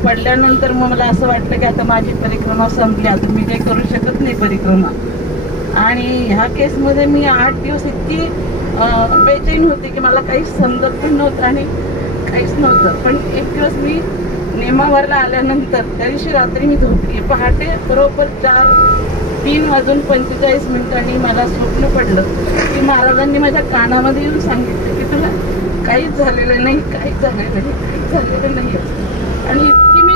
पडल्यानंतर मग मला असं वाटलं की आता माझी परिक्रमा संपली, आता मी काही करू शकत नाही परिक्रमा. आणि ह्या केसमध्ये मी 8 दिवस इतकी बेचैन होते की मला काही समजत पण नव्हतं. आणि काहीच नव्हतं. पण एक दिवस मी नेमावरला आल्यानंतर त्या दिवशी रात्री मी झोपली. पहाटे बरोबर 3:45 मला स्वप्न पडलं की महाराजांनी माझ्या कानामध्ये येऊन सांगितलं की तुला काहीच झालेलं नाही, काहीच झालेलं नाही, काहीच झालेलं नाही. आणि इतकी मी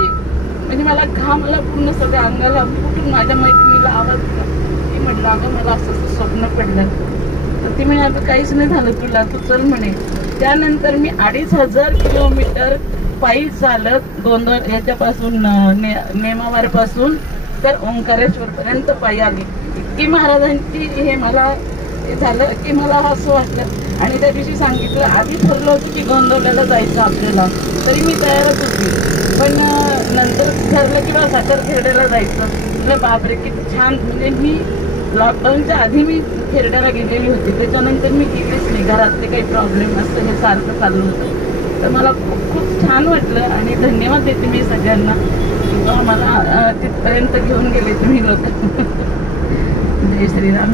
म्हणजे मला घाम आला पूर्ण सगळ्या अंगाला. कुठून माझ्या मैत्रिणीला आवाज दिला की म्हटलं अगं मला असं स्वप्न पडलं. तर ती म्हणे अगं काहीच नाही झालं तुला, तू चल म्हणे. त्यानंतर मी 2500 किलोमीटर पायी चालत गोंधळ ह्याच्यापासून नेमावारपासून तर ओंकारेश्वर पर्यंत पायी आली. इतकी महाराजांची हे मला झालं की मला असं वाटलं. आणि त्या दिवशी सांगितलं, आधी ठरलं होतं की गोंदवल्याला जायचं आपल्याला, तरी मी तयारच होती. पण नंतर ठरलं की बा साखरखेड्याला जायचं. म्हणजे बापरे किती छान. म्हणजे मी लॉकडाऊनच्या आधी मी खेरड्याला गेलेली होती, त्याच्यानंतर मी गेलीच नाही. घरातले काही प्रॉब्लेम असतं हे सारखं चालू होतं. तर मला खूप खूप छान वाटलं आणि धन्यवाद देते मी सगळ्यांना मला तिथपर्यंत घेऊन गेले तुम्ही लोक. जय श्रीराम.